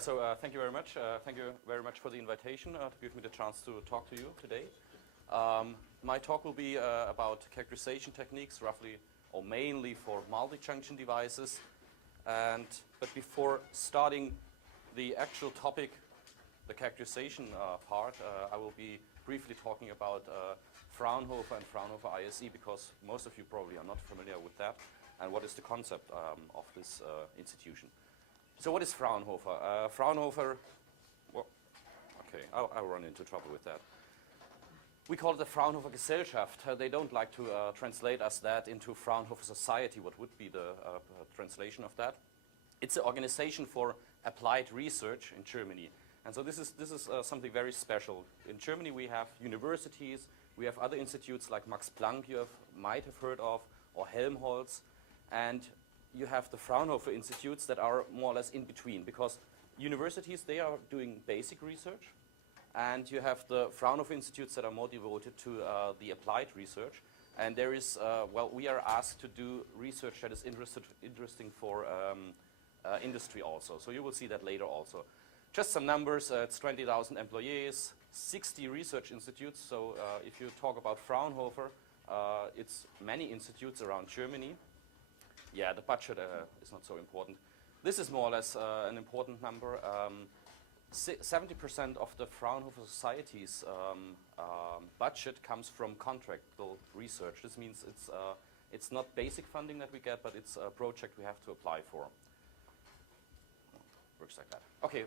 Thank you very much. Thank you very much for the invitation to give me the chance to talk to you today. My talk will be about characterization techniques, roughly or mainly for multi-junction devices. But before starting the actual topic, the characterization part, I will be briefly talking about Fraunhofer and Fraunhofer ISE, because most of you probably are not familiar with that, and what is the concept of this institution. So what is Fraunhofer? Fraunhofer, well, okay, I'll run into trouble with that. We call it the Fraunhofer Gesellschaft. They don't like to translate us that into Fraunhofer Society, what would be the translation of that. It's an organization for applied research in Germany. And so this is something very special. In Germany we have universities, we have other institutes like Max Planck you might have heard of, or Helmholtz, and you have the Fraunhofer institutes that are more or less in between, because universities, they are doing basic research, and you have the Fraunhofer institutes that are more devoted to the applied research. And there is, well, we are asked to do research that is interesting for industry also. So you will see that later also. Just some numbers, it's 20,000 employees, 60 research institutes. So if you talk about Fraunhofer, it's many institutes around Germany. Yeah, the budget is not so important. This is more or less an important number. 70% of the Fraunhofer Society's budget comes from contractual research. This means it's not basic funding that we get, but it's a project we have to apply for. Works like that. Okay,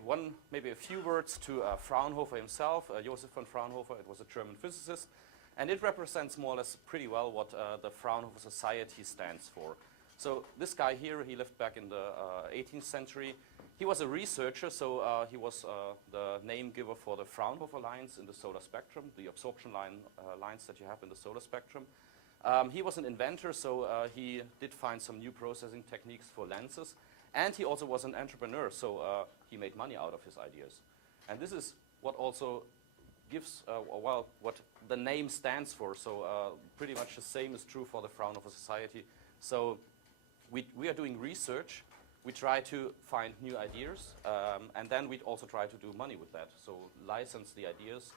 maybe a few words to Fraunhofer himself. Joseph von Fraunhofer, it was a German physicist, and it represents more or less pretty well what the Fraunhofer Society stands for. So this guy here, he lived back in the 18th century. He was a researcher, so he was the name giver for the Fraunhofer lines in the solar spectrum, the absorption lines that you have in the solar spectrum. He was an inventor, so he did find some new processing techniques for lenses. And he also was an entrepreneur, so he made money out of his ideas. And this is what also gives, well, what the name stands for. So pretty much the same is true for the Fraunhofer Society. So we are doing research. We try to find new ideas, and then we also try to do money with that. So license the ideas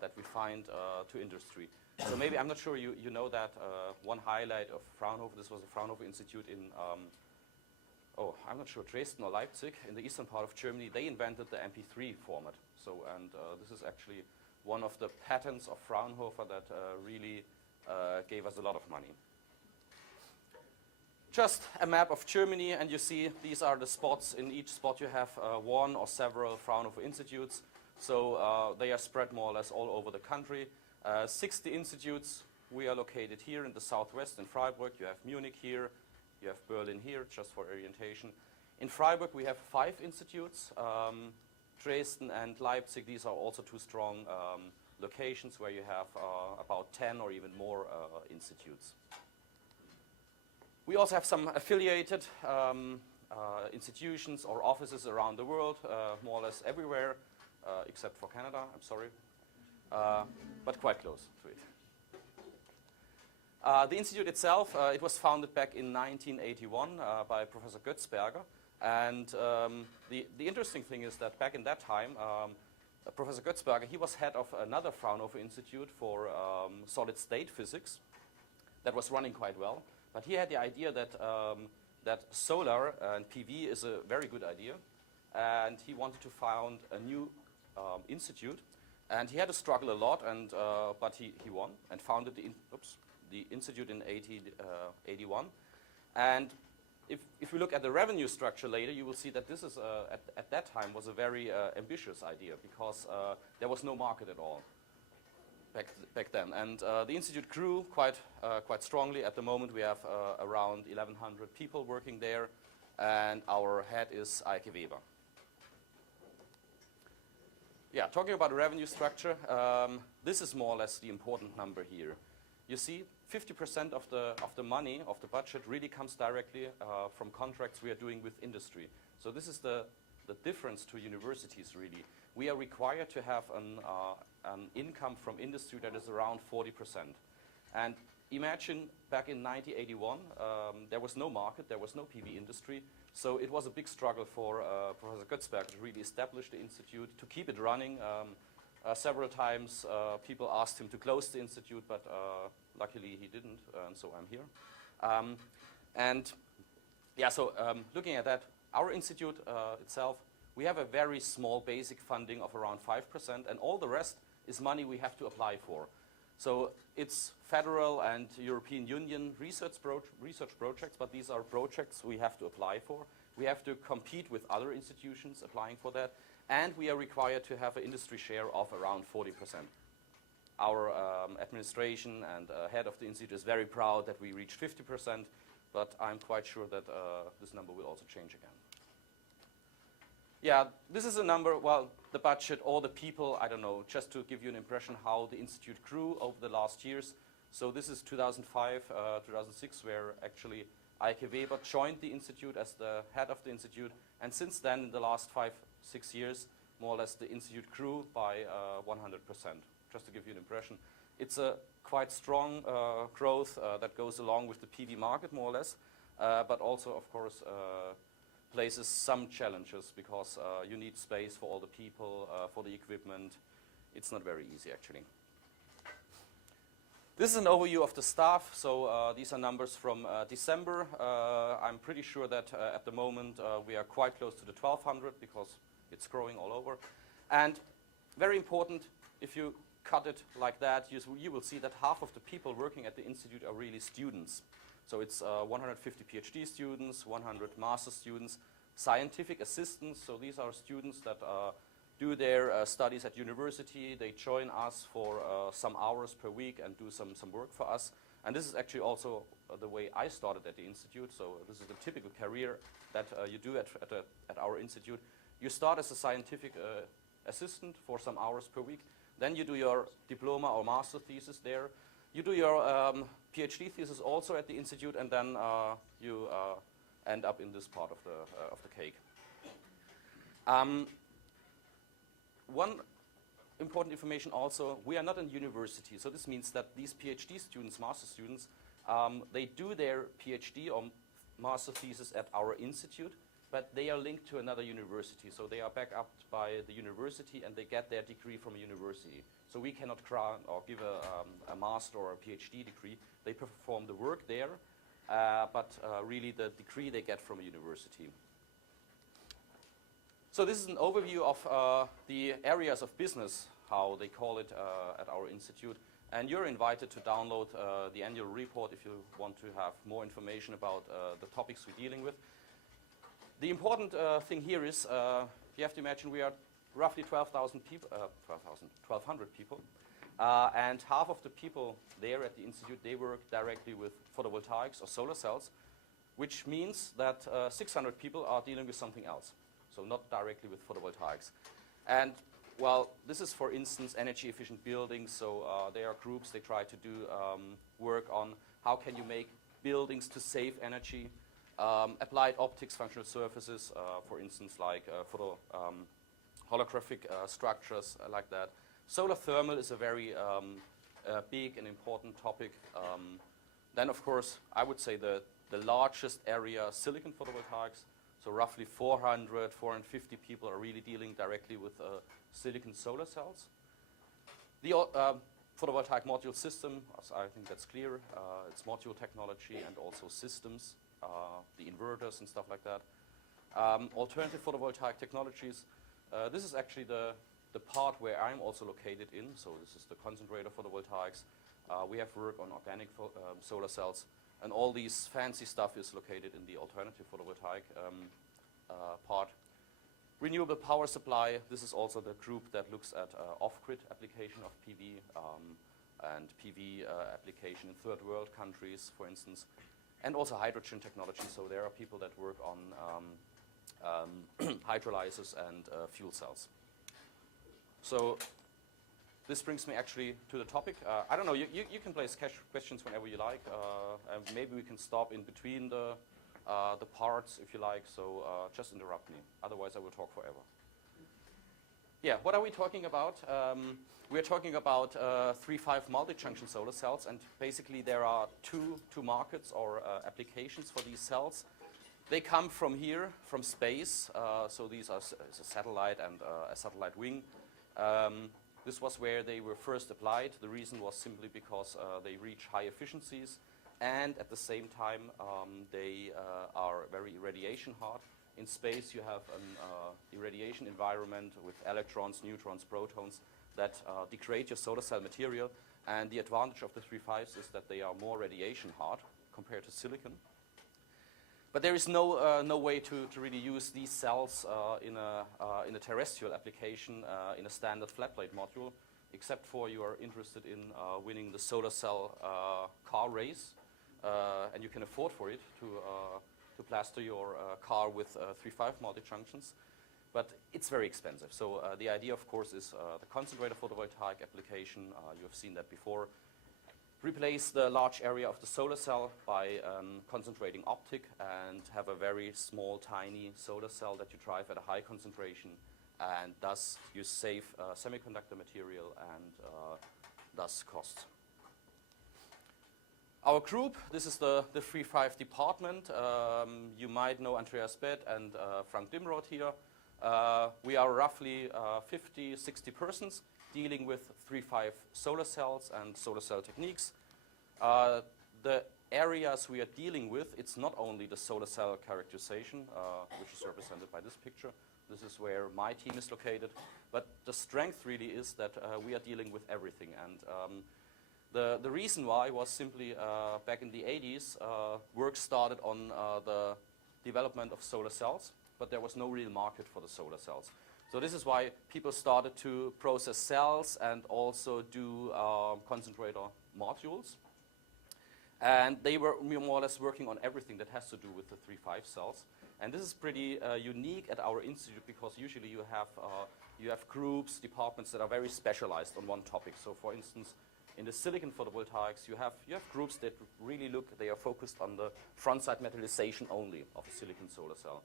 that we find to industry. So maybe, I'm not sure you know that one highlight of Fraunhofer, this was the Fraunhofer Institute in, I'm not sure, Dresden or Leipzig, in the eastern part of Germany. They invented the MP3 format. So, and this is actually one of the patents of Fraunhofer that really gave us a lot of money. Just a map of Germany, and you see these are the spots. In each spot you have one or several Fraunhofer institutes. So they are spread more or less all over the country. 60 institutes. We are located here in the southwest in Freiburg. You have Munich here. You have Berlin here, just for orientation. In Freiburg we have 5 institutes. Dresden and Leipzig, these are also 2 strong locations where you have about 10 or even more institutes. We also have some affiliated institutions or offices around the world, more or less everywhere, except for Canada, I'm sorry, but quite close to it. The institute itself, it was founded back in 1981 by Professor Götzberger. And the interesting thing is that back in that time, Professor Götzberger, he was head of another Fraunhofer Institute for solid-state physics that was running quite well. But he had the idea that, that solar and PV is a very good idea. And he wanted to found a new institute. And he had to struggle a lot, and, but he won and founded the institute in 1981. And if we look at the revenue structure later, you will see that this is, at that time, was a very ambitious idea, because there was no market at all back then. And the institute grew quite strongly. At the moment, we have around 1,100 people working there, and our head is Eike Weber. Yeah, talking about the revenue structure, this is more or less the important number here. You see, 50% of the money, of the budget, really comes directly from contracts we are doing with industry. So this is the difference to universities, really. We are required to have an income from industry that is around 40%. And imagine back in 1981, there was no market, there was no PV industry, so it was a big struggle for Professor Götzberg to really establish the institute, to keep it running. Several times people asked him to close the institute, but luckily he didn't, and so I'm here. Looking at that, our institute itself, we have a very small basic funding of around 5%, and all the rest is money we have to apply for. So it's federal and European Union research projects, but these are projects we have to apply for. We have to compete with other institutions applying for that, and we are required to have an industry share of around 40%. Our administration and head of the institute is very proud that we reached 50%, but I'm quite sure that this number will also change again. Yeah, this is a number, well, the budget, all the people, I don't know, just to give you an impression how the institute grew over the last years. So this is 2005, 2006, where actually Eike Weber joined the institute as the head of the institute. And since then, in the last 5-6 years, more or less the institute grew by 100%, just to give you an impression. It's a quite strong growth that goes along with the PV market, more or less, but also, of course, places some challenges because you need space for all the people, for the equipment. It's not very easy, actually. This is an overview of the staff. So these are numbers from December. I'm pretty sure that at the moment we are quite close to the 1,200 because it's growing all over. And very important, if you cut it like that, you will see that half of the people working at the institute are really students. So it's 150 PhD students, 100 master students, scientific assistants. So these are students that do their studies at university. They join us for some hours per week and do some work for us. And this is actually also the way I started at the institute. So this is the typical career that you do at our institute. You start as a scientific assistant for some hours per week. Then you do your diploma or master thesis there. You do your PhD thesis also at the institute, and then you end up in this part of the cake. One important information also, we are not in university, so this means that these PhD students, master students, they do their PhD or master thesis at our institute, but they are linked to another university, so they are backed up by the university and they get their degree from a university. So we cannot grant or give a master or a PhD degree. They perform the work there, but really the degree they get from a university. So this is an overview of the areas of business, how they call it at our institute. And you're invited to download the annual report if you want to have more information about the topics we're dealing with. The important thing here is you have to imagine we are roughly 12,000 people, 1,200 people, and half of the people there at the institute, they work directly with photovoltaics or solar cells, which means that 600 people are dealing with something else, so not directly with photovoltaics. And well, this is, for instance, energy efficient buildings, so there are groups, they try to do work on how can you make buildings to save energy, applied optics functional surfaces, for instance, like holographic structures like that. Solar thermal is a very big and important topic. Then, of course, I would say the largest area, silicon photovoltaics. So roughly 400, 450 people are really dealing directly with silicon solar cells. The photovoltaic module system, I think that's clear. It's module technology and also systems, the inverters and stuff like that. Alternative photovoltaic technologies. This is actually the part where I'm also located in. So this is the concentrator photovoltaics. We have work on organic solar cells. And all these fancy stuff is located in the alternative photovoltaic part. Renewable power supply. This is also the group that looks at off-grid application of PV and PV application in third world countries, for instance. And also hydrogen technology. So there are people that work on hydrolyzers and fuel cells. So this brings me actually to the topic. I don't know, you can place questions whenever you like. And maybe we can stop in between the parts if you like, so just interrupt me. Otherwise I will talk forever. Yeah, what are we talking about? We're talking about 3-5 multi-junction solar cells, and basically there are two markets or applications for these cells. They come from here, from space, so these are a satellite and a satellite wing. This was where they were first applied. The reason was simply because they reach high efficiencies, and at the same time they are very irradiation hard. In space you have an irradiation environment with electrons, neutrons, protons that degrade your solar cell material, and the advantage of the 3-5s is that they are more radiation hard compared to silicon. But there is no way to really use these cells in a terrestrial application in a standard flat plate module, except for you are interested in winning the solar cell car race, and you can afford for it to plaster your car with 3-5 multi-junctions. But it's very expensive. So the idea, of course, is the concentrator photovoltaic application. You have seen that before. Replace the large area of the solar cell by concentrating optic and have a very small, tiny solar cell that you drive at a high concentration, and thus you save semiconductor material and thus cost. Our group, this is the 3-5 department. You might know Andreas Bett and Frank Dimroth here. We are roughly 50, 60 persons dealing with 3-5 solar cells and solar cell techniques. The areas we are dealing with, it's not only the solar cell characterization, which is represented by this picture. This is where my team is located. But the strength really is that we are dealing with everything. And the reason why was simply back in the 80s, work started on the development of solar cells, but there was no real market for the solar cells. So this is why people started to process cells and also do concentrator modules. And they were more or less working on everything that has to do with the 3-5 cells. And this is pretty unique at our institute, because usually you have groups, departments that are very specialized on one topic. So for instance, in the silicon photovoltaics, you have groups that really they are focused on the front-side metallization only of a silicon solar cell.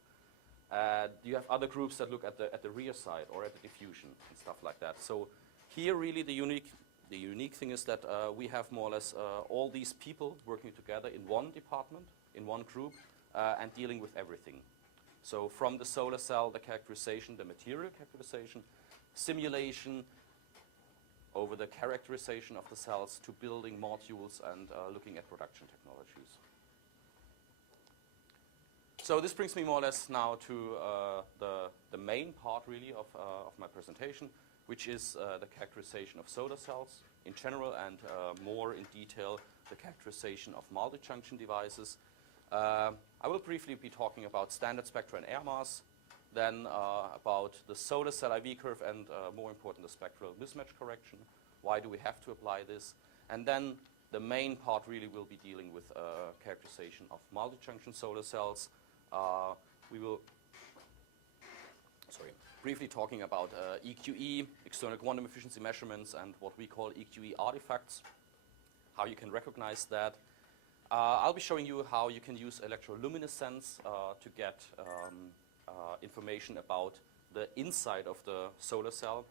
You have other groups that look at the rear side or at the diffusion and stuff like that. So here really the unique thing is that we have more or less all these people working together in one department, in one group, and dealing with everything. So from the solar cell, the characterization, the material characterization, simulation, over the characterization of the cells to building modules and looking at production technologies. So this brings me more or less now to the main part really of my presentation, which is the characterization of solar cells in general, and more in detail the characterization of multi-junction devices. I will briefly be talking about standard spectra and air mass, then about the solar cell IV curve, and more important, the spectral mismatch correction. Why do we have to apply this? And then the main part really will be dealing with characterization of multi-junction solar cells. We will briefly talking about EQE, external quantum efficiency measurements, and what we call EQE artifacts, how you can recognize that. I'll be showing you how you can use electroluminescence to get information about the inside of the solar cell.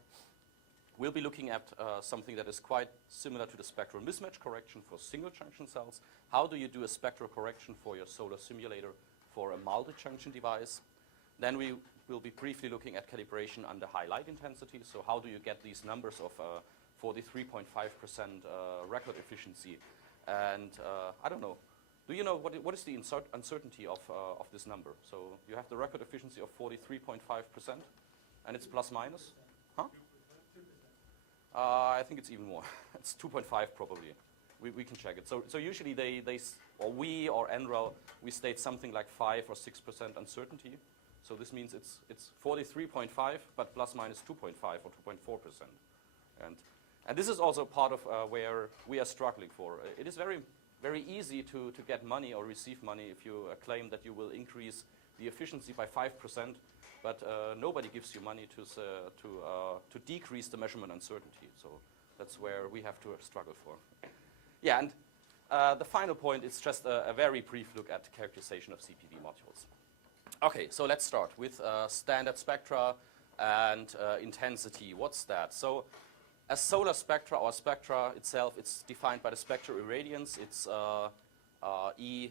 We'll be looking at something that is quite similar to the spectral mismatch correction for single junction cells. How do you do a spectral correction for your solar simulator for a multi-junction device? Then we will be briefly looking at calibration under high light intensity. So how do you get these numbers of 43.5% record efficiency? And I don't know. Do you know what is the uncertainty of this number? So you have the record efficiency of 43.5%, and it's plus minus? Huh? I think it's even more. It's 2.5 probably. We can check it. So usually we or NREL, we state something like 5 or 6% uncertainty. So this means it's 43.5, but plus minus 2.5 or 2.4%. And this is also part of where we are struggling for. It is very, very easy to get money or receive money if you claim that you will increase the efficiency by 5%, but nobody gives you money to decrease the measurement uncertainty. So that's where we have to struggle for. Yeah, and the final point is just a very brief look at characterization of CPV modules. Okay, so let's start with standard spectra. And intensity, what's that? So a solar spectra, or spectra itself, it's defined by the spectral irradiance. It's E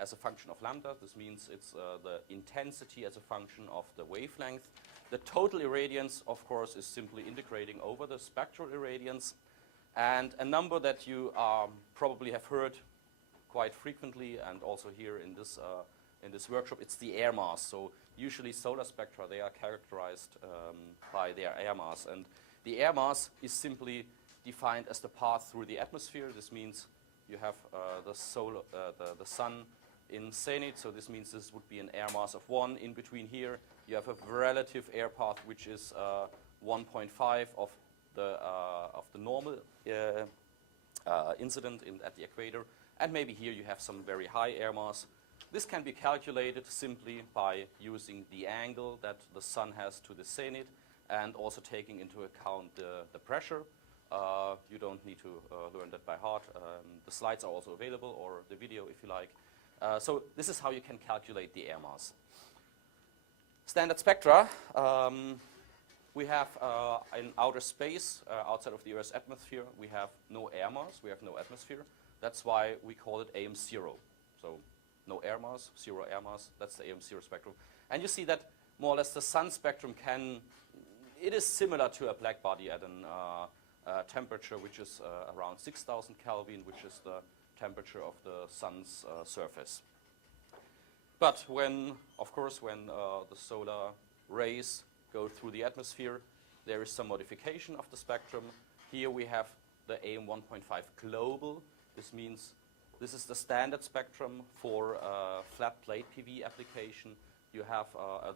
as a function of lambda. This means it's the intensity as a function of the wavelength. The total irradiance, of course, is simply integrating over the spectral irradiance. And a number that you probably have heard quite frequently, and also here in this workshop, it's the air mass. So usually solar spectra, they are characterized by their air mass. And the air mass is simply defined as the path through the atmosphere. This means you have the sun in zenith, so this means this would be an air mass of 1. In between here, you have a relative air path, which is 1.5 of the normal incident at the equator. And maybe here you have some very high air mass. This can be calculated simply by using the angle that the sun has to the zenith, and also taking into account the pressure. You don't need to learn that by heart. The slides are also available, or the video if you like. So this is how you can calculate the air mass. Standard spectra, we have in outer space, outside of the Earth's atmosphere, we have no air mass, we have no atmosphere. That's why we call it AM0. So no air mass, 0 air mass, that's the AM0 spectrum. And you see that more or less the sun spectrum it is similar to a black body at a temperature which is around 6,000 Kelvin, which is the temperature of the sun's surface. But of course, when the solar rays go through the atmosphere, there is some modification of the spectrum. Here we have the AM1.5 global. This means this is the standard spectrum for flat plate PV application. You have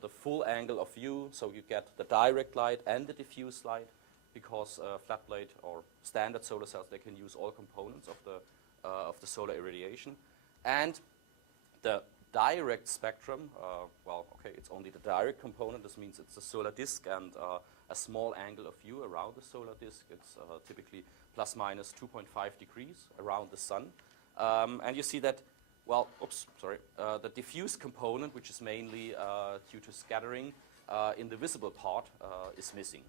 the full angle of view, so you get the direct light and the diffuse light, because flat plate or standard solar cells, they can use all components of the solar irradiation. And the direct spectrum, it's only the direct component. This means it's a solar disk and a small angle of view around the solar disk. It's typically plus minus 2.5 degrees around the sun. And you see that, the diffuse component, which is mainly due to scattering in the visible part, is missing.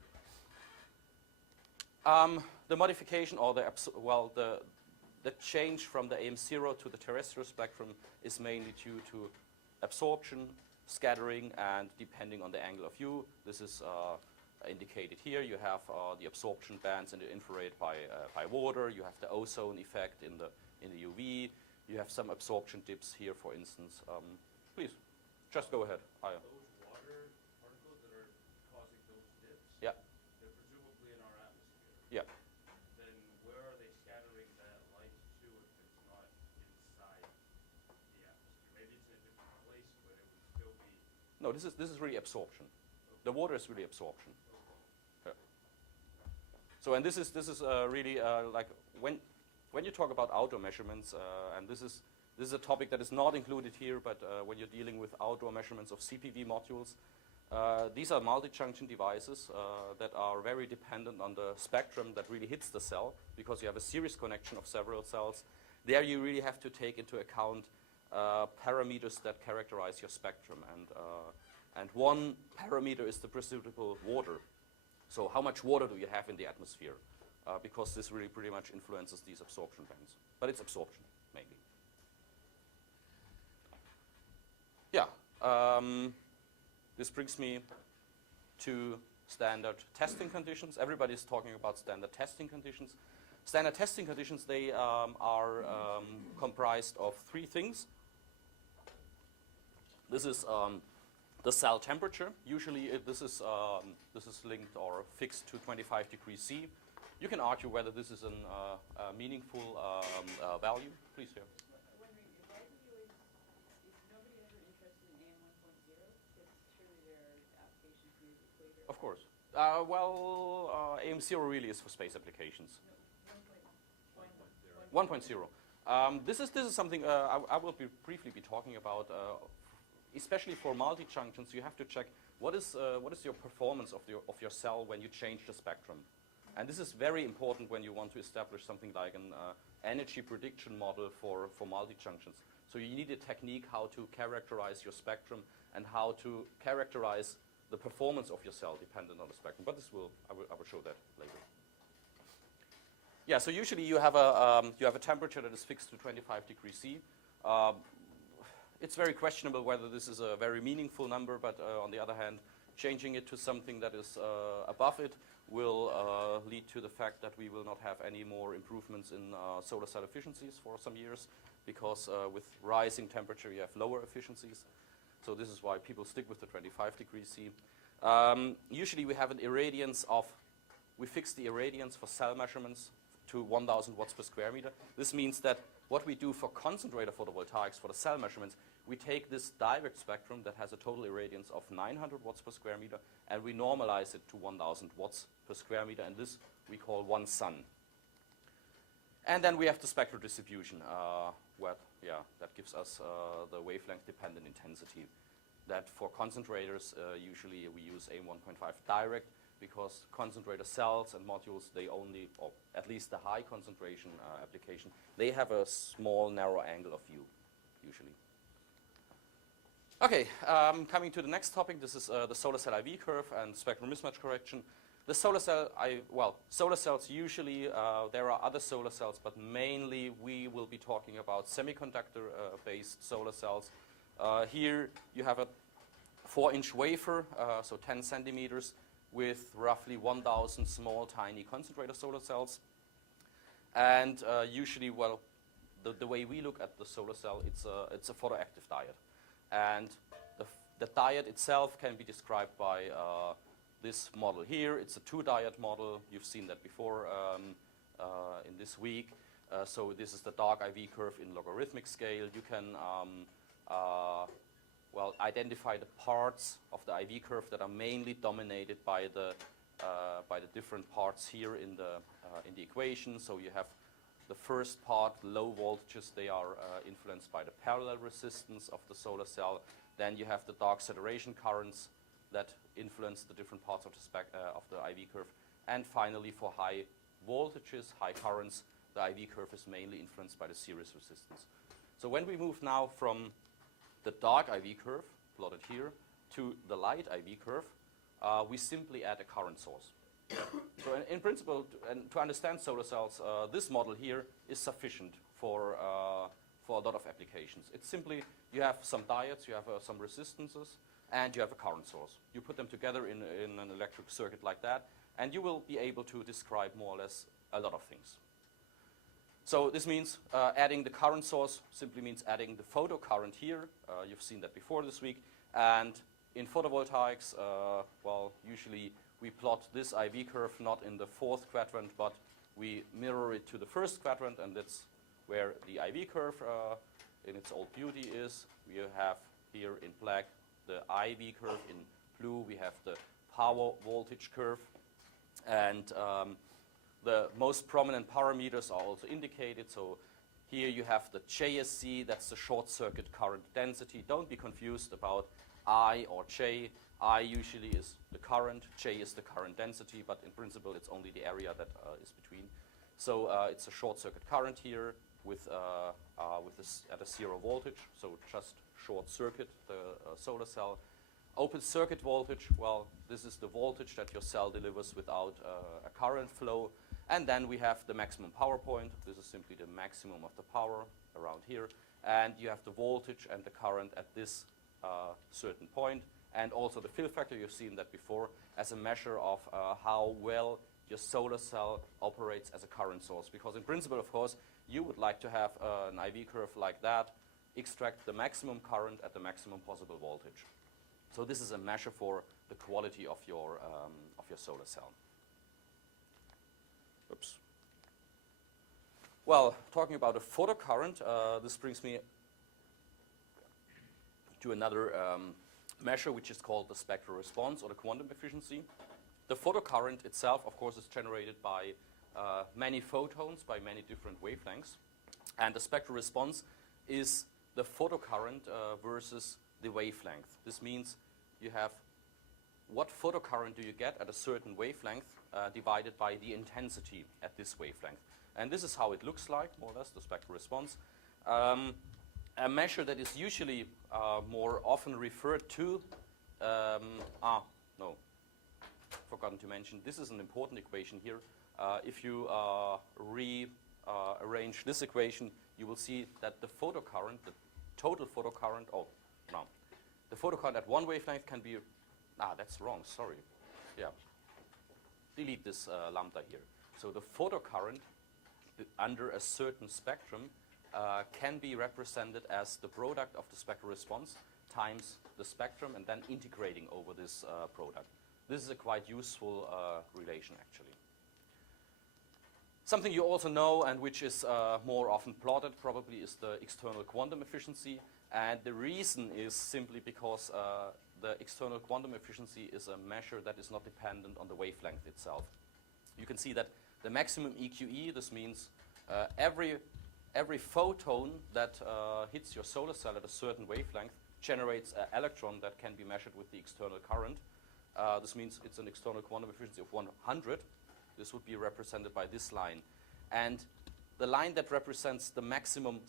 The modification, or the change from the AM0 to the terrestrial spectrum is mainly due to absorption, scattering, and depending on the angle of view. This is indicated here. You have the absorption bands in the infrared by water. You have the ozone effect in the UV. You have some absorption dips here, for instance. Please, just go ahead. Those water particles that are causing those dips, yeah, they're presumably in our atmosphere. Yeah. Then where are they scattering that light to if it's not inside the atmosphere? Maybe it's in a different place, but it would still be... No, this is really absorption. Okay. The water is really absorption. Okay. Yeah. So, and this is really like when you talk about outdoor measurements, and this is a topic that is not included here, but when you're dealing with outdoor measurements of CPV modules, these are multi-junction devices that are very dependent on the spectrum that really hits the cell, because you have a series connection of several cells. There you really have to take into account parameters that characterize your spectrum, and one parameter is the precipitable water. So how much water do you have in the atmosphere? Because this really pretty much influences these absorption bands. But it's absorption, mainly. Yeah, this brings me to standard testing conditions. Everybody's talking about standard testing conditions. Standard testing conditions, they are comprised of 3 things. This is the cell temperature. Usually this is linked or fixed to 25 degrees C. You can argue whether this is a meaningful value. Please, yeah. I'm wondering, why is nobody ever interested in AM1.0? Because surely there are applications near the equator. Of course. AM0 really is for space applications. No, 1.0. This is something I will briefly be talking about. Especially for multi-junctions, you have to check what is your performance of your cell when you change the spectrum. And this is very important when you want to establish something like an energy prediction model for multi-junctions. So you need a technique how to characterize your spectrum and how to characterize the performance of your cell dependent on the spectrum. But I will show that later. Yeah, so usually you have a temperature that is fixed to 25 degrees C. It's very questionable whether this is a very meaningful number, but on the other hand, changing it to something that is above it will lead to the fact that we will not have any more improvements in solar cell efficiencies for some years, because with rising temperature you have lower efficiencies. So this is why people stick with the 25 degrees C. Usually we have an irradiance we fix the irradiance for cell measurements to 1,000 watts per square meter. This means that what we do for concentrator photovoltaics, for the cell measurements, we take this direct spectrum that has a total irradiance of 900 watts per square meter, and we normalize it to 1,000 watts per square meter, and this we call 1 sun. And then we have the spectral distribution, that gives us the wavelength-dependent intensity. That for concentrators, usually we use AM1.5 direct, because concentrator cells and modules, they only, or at least the high concentration application, they have a small narrow angle of view, usually. Okay, coming to the next topic, this is the solar cell IV curve and spectral mismatch correction. The solar cell, solar cells usually, there are other solar cells, but mainly we will be talking about semiconductor-based solar cells. Here you have a 4-inch wafer, so 10 centimeters, with roughly 1,000 small, tiny concentrator solar cells. And usually, well, the way we look at the solar cell, it's a photoactive diode. And the diode itself can be described by this model here. It's a 2-diode model. You've seen that before in this week. So this is the dark IV curve in logarithmic scale. You can identify the parts of the IV curve that are mainly dominated by the different parts here in the equation. So you have the first part, low voltages, they are influenced by the parallel resistance of the solar cell. Then you have the dark saturation currents that influence the different parts of the IV curve. And finally, for high voltages, high currents, the IV curve is mainly influenced by the series resistance. So when we move now from the dark IV curve, plotted here, to the light IV curve, we simply add a current source. So in principle, to understand solar cells, this model here is sufficient for a lot of applications. It's simply, you have some diodes, you have some resistances, and you have a current source. You put them together in an electric circuit like that, and you will be able to describe more or less a lot of things. So this means adding the current source simply means adding the photocurrent here. You've seen that before this week. And in photovoltaics, usually we plot this IV curve not in the 4th quadrant, but we mirror it to the 1st quadrant, and that's where the IV curve in its old beauty is. We have here in black the IV curve, in blue we have the power voltage curve, and the most prominent parameters are also indicated. So here you have the JSC, that's the short circuit current density. Don't be confused about I or J. I usually is the current, J is the current density, but in principle it's only the area that is between. So it's a short circuit current here with this at a 0 voltage, so just short circuit the solar cell. Open circuit voltage, well, this is the voltage that your cell delivers without a current flow. And then we have the maximum power point. This is simply the maximum of the power around here. And you have the voltage and the current at this certain point. And also the fill factor, you've seen that before, as a measure of how well your solar cell operates as a current source. Because in principle, of course, you would like to have an IV curve like that, extract the maximum current at the maximum possible voltage. So this is a measure for the quality of your solar cell. Oops. Well, talking about a photocurrent, this brings me to another measure, which is called the spectral response or the quantum efficiency. The photocurrent itself, of course, is generated by many photons, by many different wavelengths. And the spectral response is the photocurrent versus the wavelength. This means you have what photocurrent do you get at a certain wavelength divided by the intensity at this wavelength. And this is how it looks like, more or less, the spectral response. A measure that is usually more often referred to, no, forgotten to mention, this is an important equation here. If you rearrange this equation, you will see that the photocurrent, the total photocurrent, oh, no, the photocurrent at one wavelength can be, that's wrong, sorry. Yeah, delete this lambda here. So the photocurrent under a certain spectrum can be represented as the product of the spectral response times the spectrum and then integrating over this product. This is a quite useful relation, actually. Something you also know and which is more often plotted probably is the external quantum efficiency. And the reason is simply because the external quantum efficiency is a measure that is not dependent on the wavelength itself. You can see that the maximum EQE, this means every photon that hits your solar cell at a certain wavelength generates an electron that can be measured with the external current. This means it's an external quantum efficiency of 100. This would be represented by this line. And the line that represents the maximum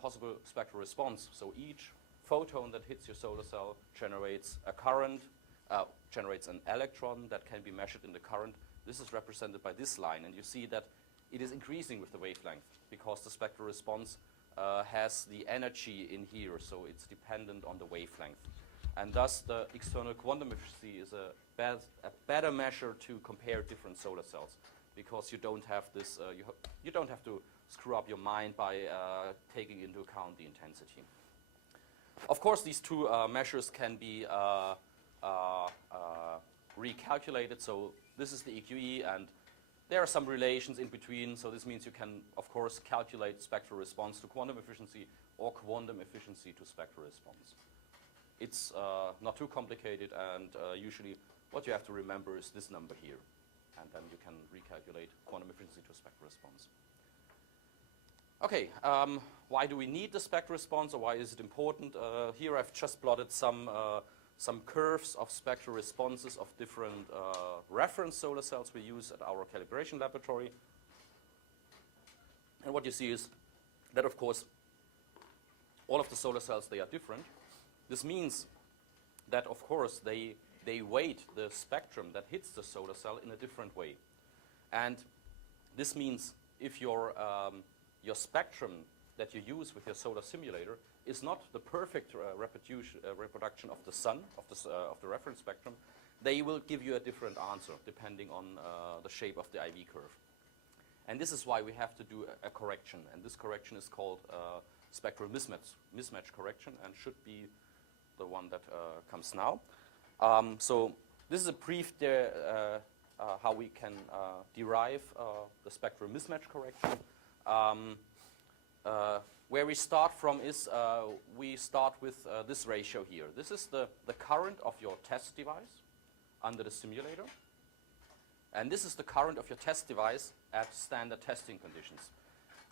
possible spectral response, so each photon that hits your solar cell generates a current, generates an electron that can be measured in the current. This is represented by this line, and you see that it is increasing with the wavelength because the spectral response has the energy in here, so it's dependent on the wavelength. And thus, the external quantum efficiency is a better measure to compare different solar cells, because you don't have this. You don't have to screw up your mind by taking into account the intensity. Of course, these two measures can be recalculated. So this is the EQE, and there are some relations in between. So this means you can, of course, calculate spectral response to quantum efficiency or quantum efficiency to spectral response. It's not too complicated, and usually what you have to remember is this number here. And then you can recalculate quantum efficiency to spectral response. Okay, why do we need the spectral response, or why is it important? Here I've just plotted some curves of spectral responses of different reference solar cells we use at our calibration laboratory. And what you see is that, of course, all of the solar cells, they are different. This means that, of course, they weight the spectrum that hits the solar cell in a different way. And this means if your spectrum that you use with your solar simulator is not the perfect reproduction of the sun, of the reference spectrum, they will give you a different answer depending on the shape of the IV curve. And this is why we have to do a correction. And this correction is called spectral mismatch correction, and should be the one that comes now. So this is a brief how we can derive the spectral mismatch correction. Where we start from is we start with this ratio here. This is the current of your test device under the simulator. And this is the current of your test device at standard testing conditions.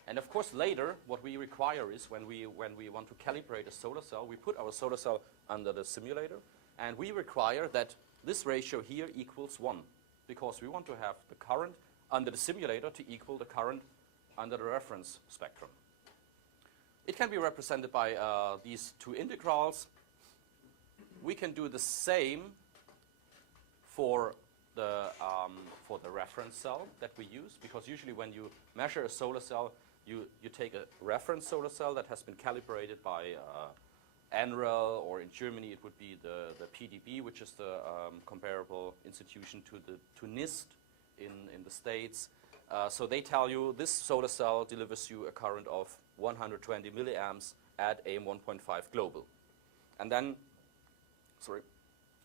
And of course, later, what we require is when we want to calibrate a solar cell, we put our solar cell under the simulator, and we require that this ratio here equals 1, because we want to have the current under the simulator to equal the current under the reference spectrum. It can be represented by these two integrals. We can do the same for the reference cell that we use, because usually when you measure a solar cell, you take a reference solar cell that has been calibrated by NREL, or in Germany it would be the PDB, which is the comparable institution to NIST in the States. So they tell you this solar cell delivers you a current of 120 milliamps at AM 1.5 global. And then,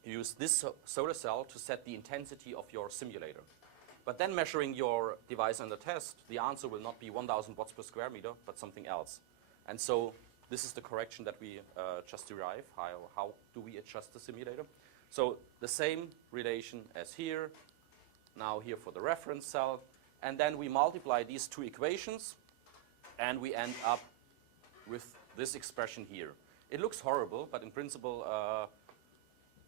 you use this solar cell to set the intensity of your simulator. But then measuring your device under test, the answer will not be 1,000 watts per square meter, but something else. And so this is the correction that we just derive. How do we adjust the simulator? So the same relation as here, now here for the reference cell. And then we multiply these two equations, and we end up with this expression here. It looks horrible, but in principle,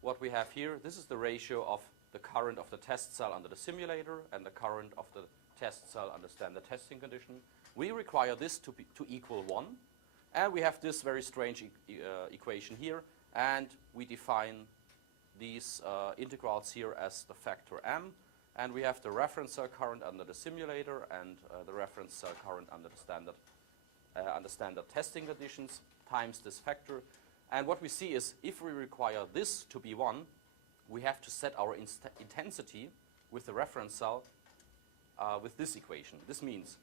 what we have here, this is the ratio of the current of the test cell under the simulator and the current of the test cell under standard testing condition. We require this to equal 1, and we have this very strange equation here, and we define these integrals here as the factor m, and we have the reference cell current under the simulator and the reference cell current under the standard testing conditions times this factor. And what we see is if we require this to be 1, we have to set our intensity with the reference cell with this equation. This means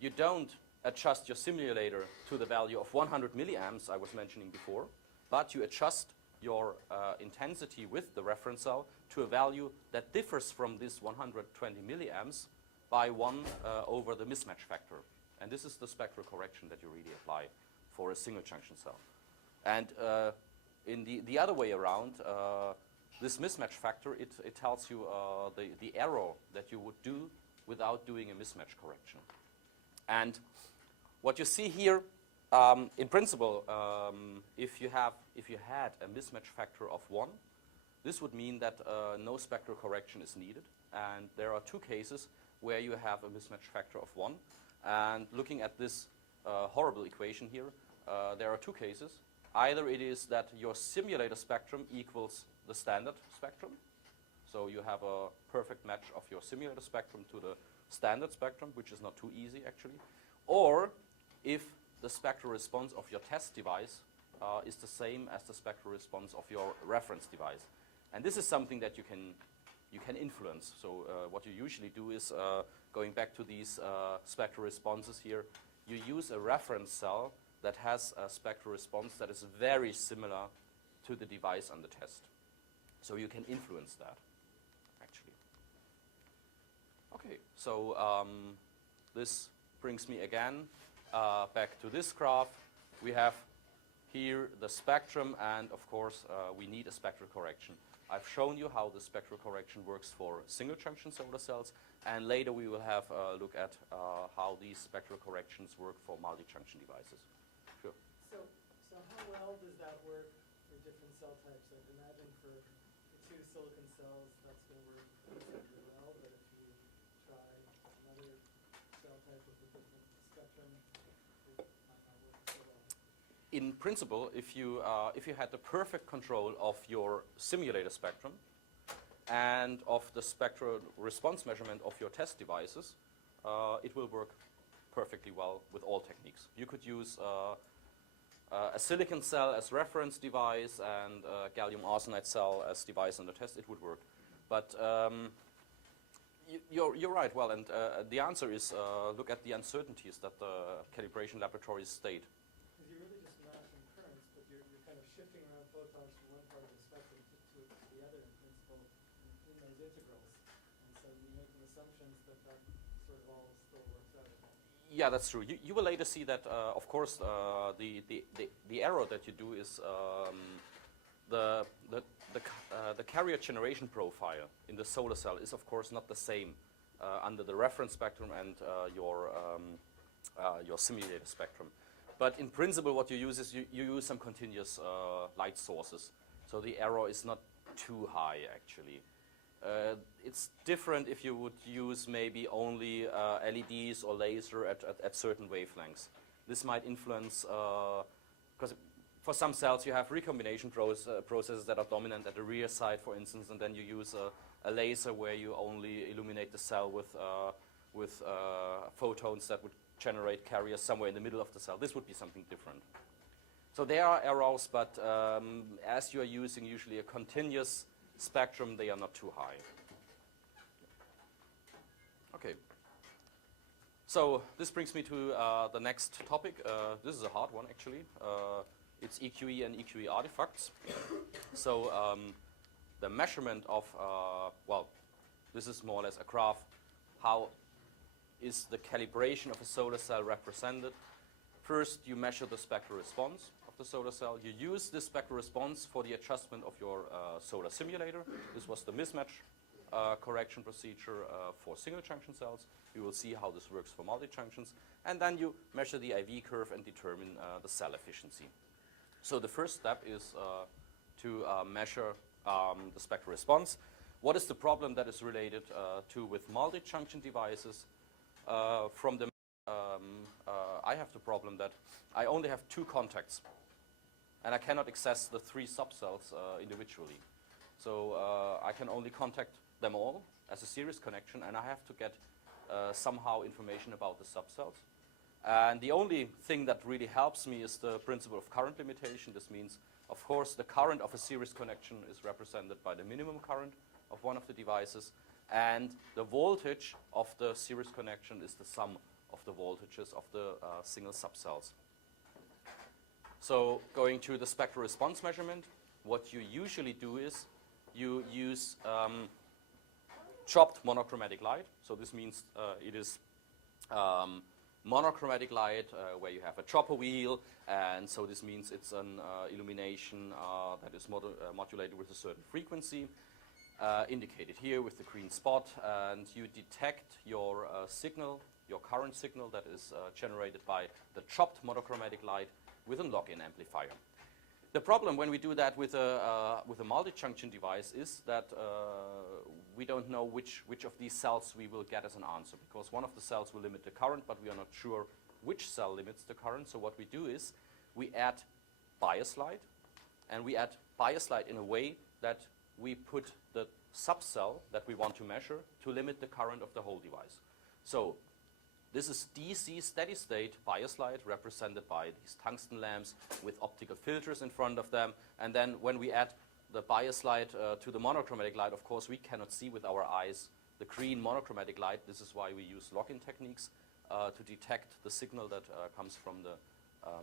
you don't adjust your simulator to the value of 100 milliamps I was mentioning before, but you adjust your intensity with the reference cell to a value that differs from this 120 milliamps by 1 over the mismatch factor. And this is the spectral correction that you really apply for a single junction cell. And in the other way around, this mismatch factor, it tells you the error that you would do without doing a mismatch correction. And what you see here, in principle, if you had a mismatch factor of 1, this would mean that no spectral correction is needed. And there are 2 cases where you have a mismatch factor of 1. And looking at this horrible equation here, there are 2 cases. Either it is that your simulator spectrum equals the standard spectrum, so you have a perfect match of your simulator spectrum to the standard spectrum, which is not too easy actually, or if the spectral response of your test device is the same as the spectral response of your reference device. And this is something that you can influence. So what you usually do is, going back to these spectral responses here, you use a reference cell that has a spectral response that is very similar to the device under test. So you can influence that, actually. Okay, so this brings me again back to this graph. We have here the spectrum, and of course we need a spectral correction. I've shown you how the spectral correction works for single junction solar cells, and later we will have a look at how these spectral corrections work for multi-junction devices. Sure. So how well does that work for different cell types? I'd imagine for the 2 silicon cells, that's going to work reasonably well, but if you try another cell type with a different spectrum, it might not work so well. In principle, if you had the perfect control of your simulator spectrum and of the spectral response measurement of your test devices, it will work perfectly well with all techniques. You could use a silicon cell as reference device and a gallium arsenide cell as device under test. It would work. But you're right. Well, and the answer is look at the uncertainties that the calibration laboratories state. Because you're really just matching currents, but you're kind of shifting around photons from one part of the spectrum to the other in principle in those integrals. And so you're making assumptions that sort of all still works out. Yeah, that's true. You will later see that, of course, the error that you do is the carrier generation profile in the solar cell is, of course, not the same under the reference spectrum and your simulator spectrum. But in principle, what you use is you use some continuous light sources, so the error is not too high, actually. It's different if you would use maybe only LEDs or laser at certain wavelengths. This might influence, because for some cells you have recombination processes that are dominant at the rear side, for instance, and then you use a laser where you only illuminate the cell with photons that would generate carriers somewhere in the middle of the cell. This would be something different. So there are errors, but as you are using usually a continuous spectrum, they are not too high. Okay. So this brings me to the next topic. This is a hard one, actually. It's EQE and EQE artifacts. So the measurement of, well, this is more or less a graph. How is the calibration of a solar cell represented? First, you measure the spectral response of the solar cell. You use this spectral response for the adjustment of your solar simulator. This was the mismatch correction procedure for single junction cells. You will see how this works for multi-junctions. And then you measure the IV curve and determine the cell efficiency. So the first step is to measure the spectral response. What is the problem that is related to with multi-junction devices? From the I have the problem that I only have 2 contacts, and I cannot access the 3 subcells individually. So I can only contact them all as a series connection, and I have to get somehow information about the subcells. And the only thing that really helps me is the principle of current limitation. This means, of course, the current of a series connection is represented by the minimum current of one of the devices, and the voltage of the series connection is the sum of the voltages of the single subcells. So going to the spectral response measurement, what you usually do is you use chopped monochromatic light. So this means it is monochromatic light where you have a chopper wheel, and so this means it's an illumination that is modulated with a certain frequency, indicated here with the green spot, and you detect your signal, your current signal that is generated by the chopped monochromatic light with a lock-in amplifier. The problem when we do that with a multi-junction device is that we don't know which of these cells we will get as an answer, because one of the cells will limit the current, but we are not sure which cell limits the current. So what we do is we add bias light, and we add bias light in a way that we put the subcell that we want to measure to limit the current of the whole device. So this is DC steady state bias light represented by these tungsten lamps with optical filters in front of them. And then when we add the bias light to the monochromatic light, of course, we cannot see with our eyes the green monochromatic light. This is why we use lock-in techniques to detect the signal that comes from the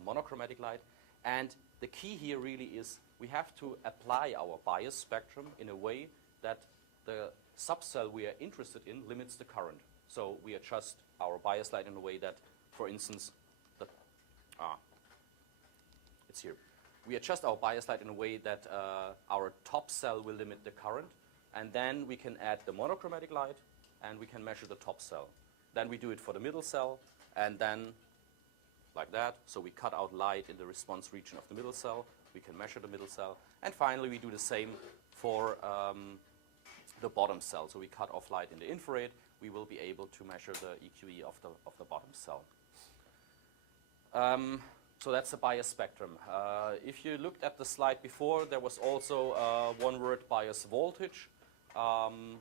monochromatic light. And the key here really is we have to apply our bias spectrum in a way that the subcell we are interested in limits the current. So we adjust our bias light in a way that, for instance, it's here. We adjust our bias light in a way that our top cell will limit the current, and then we can add the monochromatic light, and we can measure the top cell. Then we do it for the middle cell, and then like that. So we cut out light in the response region of the middle cell. We can measure the middle cell. And finally, we do the same for the bottom cell. So we cut off light in the infrared. We will be able to measure the EQE of the bottom cell. So that's the bias spectrum. If you looked at the slide before, there was also one word, bias voltage.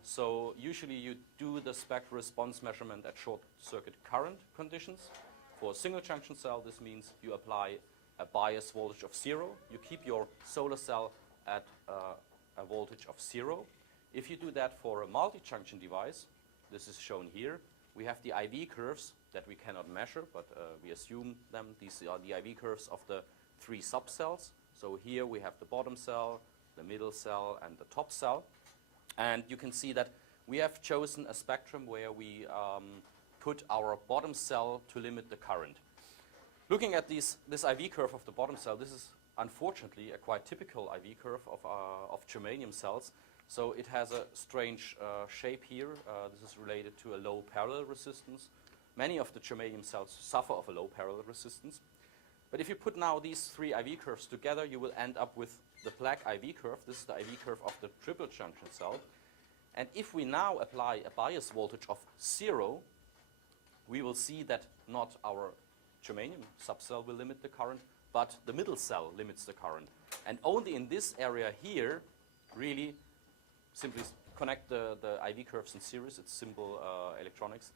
So usually you do the spectral response measurement at short circuit current conditions. For a single junction cell, this means you apply a bias voltage of 0. You keep your solar cell at a voltage of 0. If you do that for a multi-junction device, this is shown here, we have the IV curves that we cannot measure, but we assume them. These are the IV curves of the 3 subcells. So here we have the bottom cell, the middle cell, and the top cell. And you can see that we have chosen a spectrum where we put our bottom cell to limit the current. Looking at this IV curve of the bottom cell, this is unfortunately a quite typical IV curve of germanium cells. So it has a strange shape here. This is related to a low parallel resistance. Many of the germanium cells suffer of a low parallel resistance. But if you put now these 3 IV curves together, you will end up with the black IV curve. This is the IV curve of the triple junction cell. And if we now apply a bias voltage of 0, we will see that not our germanium subcell will limit the current, but the middle cell limits the current. And only in this area here, really, simply connect the IV curves in series, it's simple electronics.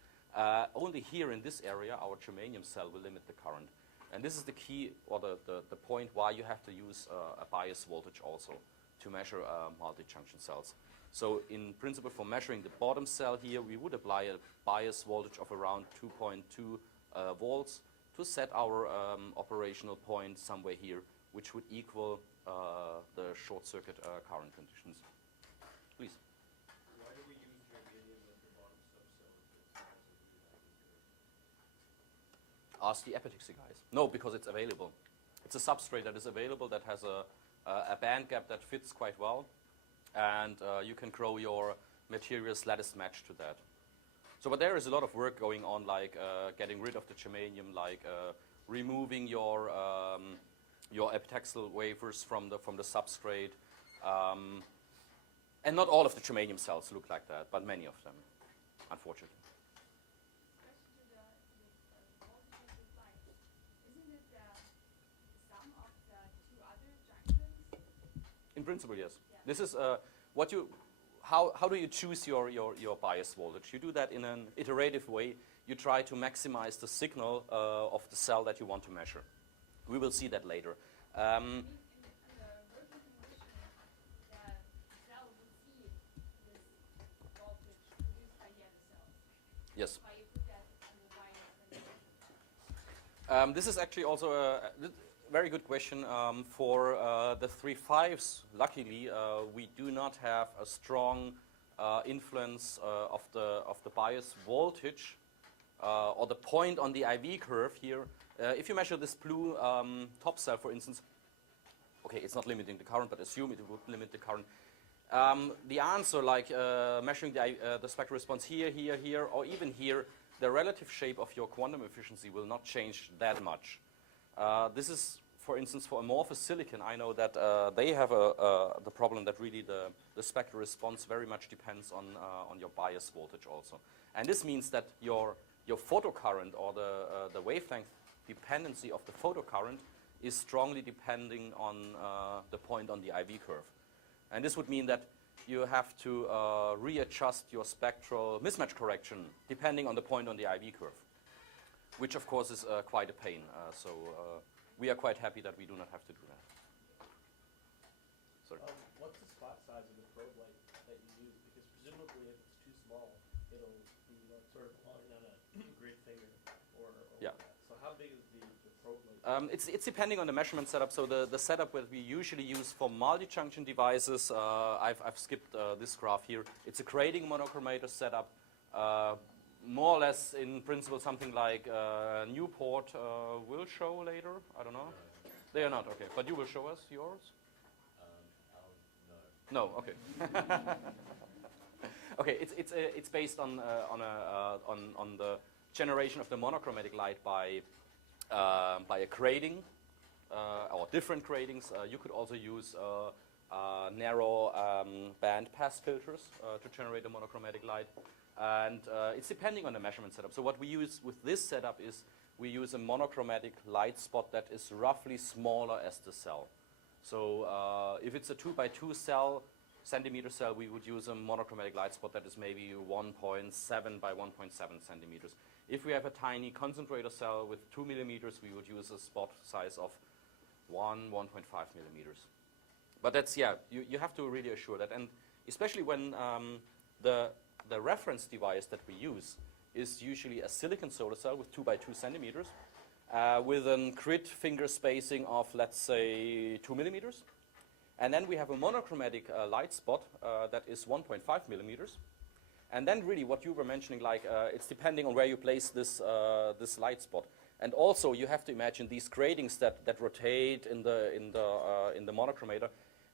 Only here in this area, our germanium cell will limit the current. And this is the key, or the point why you have to use a bias voltage also to measure multi-junction cells. So in principle, for measuring the bottom cell here, we would apply a bias voltage of around 2.2 volts to set our operational point somewhere here, which would equal the short circuit current conditions. Please. Why do we use germanium as the bottom subcell if it's also Ask the epitaxy guys. No, because it's available. It's a substrate that is available that has a band gap that fits quite well, and you can grow your materials lattice match to that. So, but there is a lot of work going on, like getting rid of the germanium, like removing your epitaxial wafers from the substrate. And not all of the germanium cells look like that, but many of them, unfortunately. Question to the voltage of light. Isn't it the sum of the 2 other junctions? In principle, yes. Yeah. This is how do you choose your bias voltage? You do that in an iterative way. You try to maximize the signal of the cell that you want to measure. We will see that later. In the working condition, the cell would see this voltage produced by the other cells. Yes. How you put that under bias and the This is actually also a very good question. For the 3.5s, luckily, we do not have a strong influence of the bias voltage or the point on the IV curve here. If you measure this blue top cell, for instance, okay, it's not limiting the current, but assume it would limit the current. The answer, like measuring the spectral response here, here, here, or even here, the relative shape of your quantum efficiency will not change that much. This is, for instance, for amorphous silicon, I know that they have the problem that really the spectral response very much depends on your bias voltage also. And this means that your photocurrent or the wavelength dependency of the photocurrent is strongly depending on the point on the IV curve. And this would mean that you have to readjust your spectral mismatch correction depending on the point on the IV curve, which of course is quite a pain. So we are quite happy that we do not have to do that. Sorry. What's the spot size of the probe light that you use? Because presumably if it's too small, it'll be sort of on a grid finger or Yeah. like that. So how big is the probe light? It's depending on the measurement setup. So the setup that we usually use for multi-junction devices, I've skipped this graph here. It's a grating monochromator setup. More or less, in principle, something like Newport will show later. I don't know. They are not, okay. But you will show us yours? No, okay. Okay, it's based on the generation of the monochromatic light by a grating or different gratings. You could also use narrow band pass filters to generate the monochromatic light. And it's depending on the measurement setup. So what we use with this setup is we use a monochromatic light spot that is roughly smaller as the cell. So if it's a 2x2 centimeter cell, we would use a monochromatic light spot that is maybe 1.7 by 1.7 centimeters. If we have a tiny concentrator cell with 2 millimeters, we would use a spot size of 1.5 millimeters. But that's, yeah, you have to really assure that. And especially when the reference device that we use is usually a silicon solar cell with 2x2 centimeters with a grid finger spacing of, let's say, 2 millimeters. And then we have a monochromatic light spot that is 1.5 millimeters. And then really what you were mentioning, like it's depending on where you place this light spot. And also you have to imagine these gratings that rotate in the monochromator.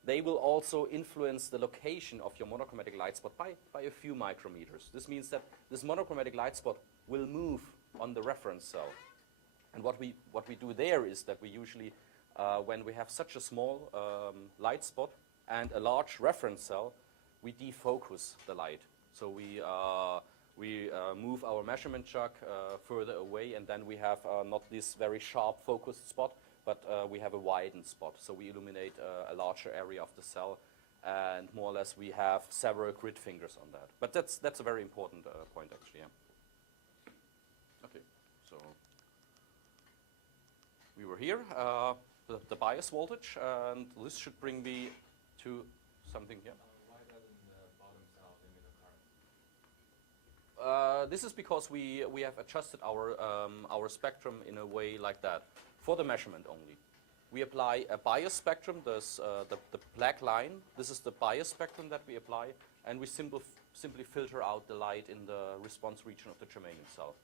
They will also influence the location of your monochromatic light spot by a few micrometers. This means that this monochromatic light spot will move on the reference cell. And what we do there is that we usually, when we have such a small light spot and a large reference cell, we defocus the light. So we move our measurement chuck further away, and then we have not this very sharp focused spot, but we have a widened spot. So we illuminate a larger area of the cell, and more or less we have several grid fingers on that. But that's a very important point, actually. Yeah. Okay, so we were here, the bias voltage, and this should bring me to something here. Why doesn't the bottom cell limit the current? This is because we have adjusted our spectrum in a way like that. For the measurement only. We apply a bias spectrum, the black line. This is the bias spectrum that we apply, and we simply filter out the light in the response region of the germanium cell.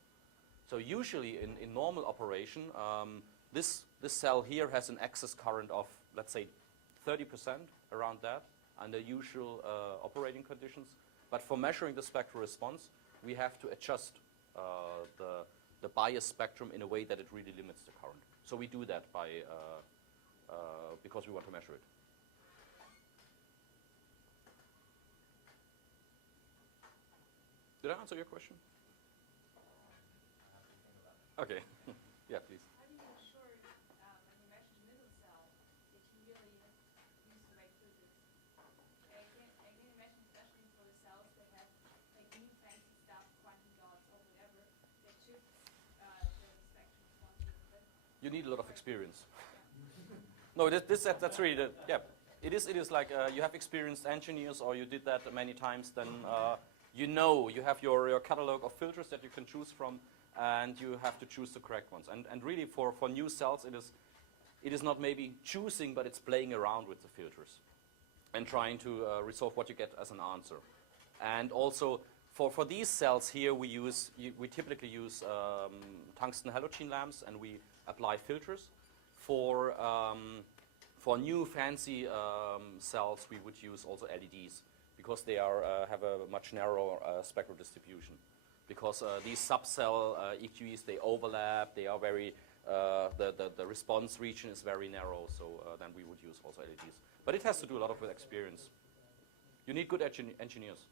So usually in normal operation, this cell here has an excess current of, let's say, 30%, around that, under usual operating conditions. But for measuring the spectral response, we have to adjust the bias spectrum in a way that it really limits the current. So we do that by because we want to measure it. Did I answer your question? Okay. Yeah, please. How do you ensure, when you measure the middle cell, that you really use the right physics? Again, You need a lot of experience. No, that's really the, yeah. It is like you have experienced engineers, or you did that many times. Then you know you have your catalog of filters that you can choose from, and you have to choose the correct ones. And really for new cells, it is not maybe choosing, but it's playing around with the filters and trying to resolve what you get as an answer. And also for these cells here, we typically use tungsten halogen lamps, and we apply filters. For new fancy cells, we would use also LEDs, because they have a much narrower spectral distribution. Because these subcell EQEs, they overlap, they are very, the response region is very narrow, so then we would use also LEDs. But it has to do a lot with experience. You need good engineers.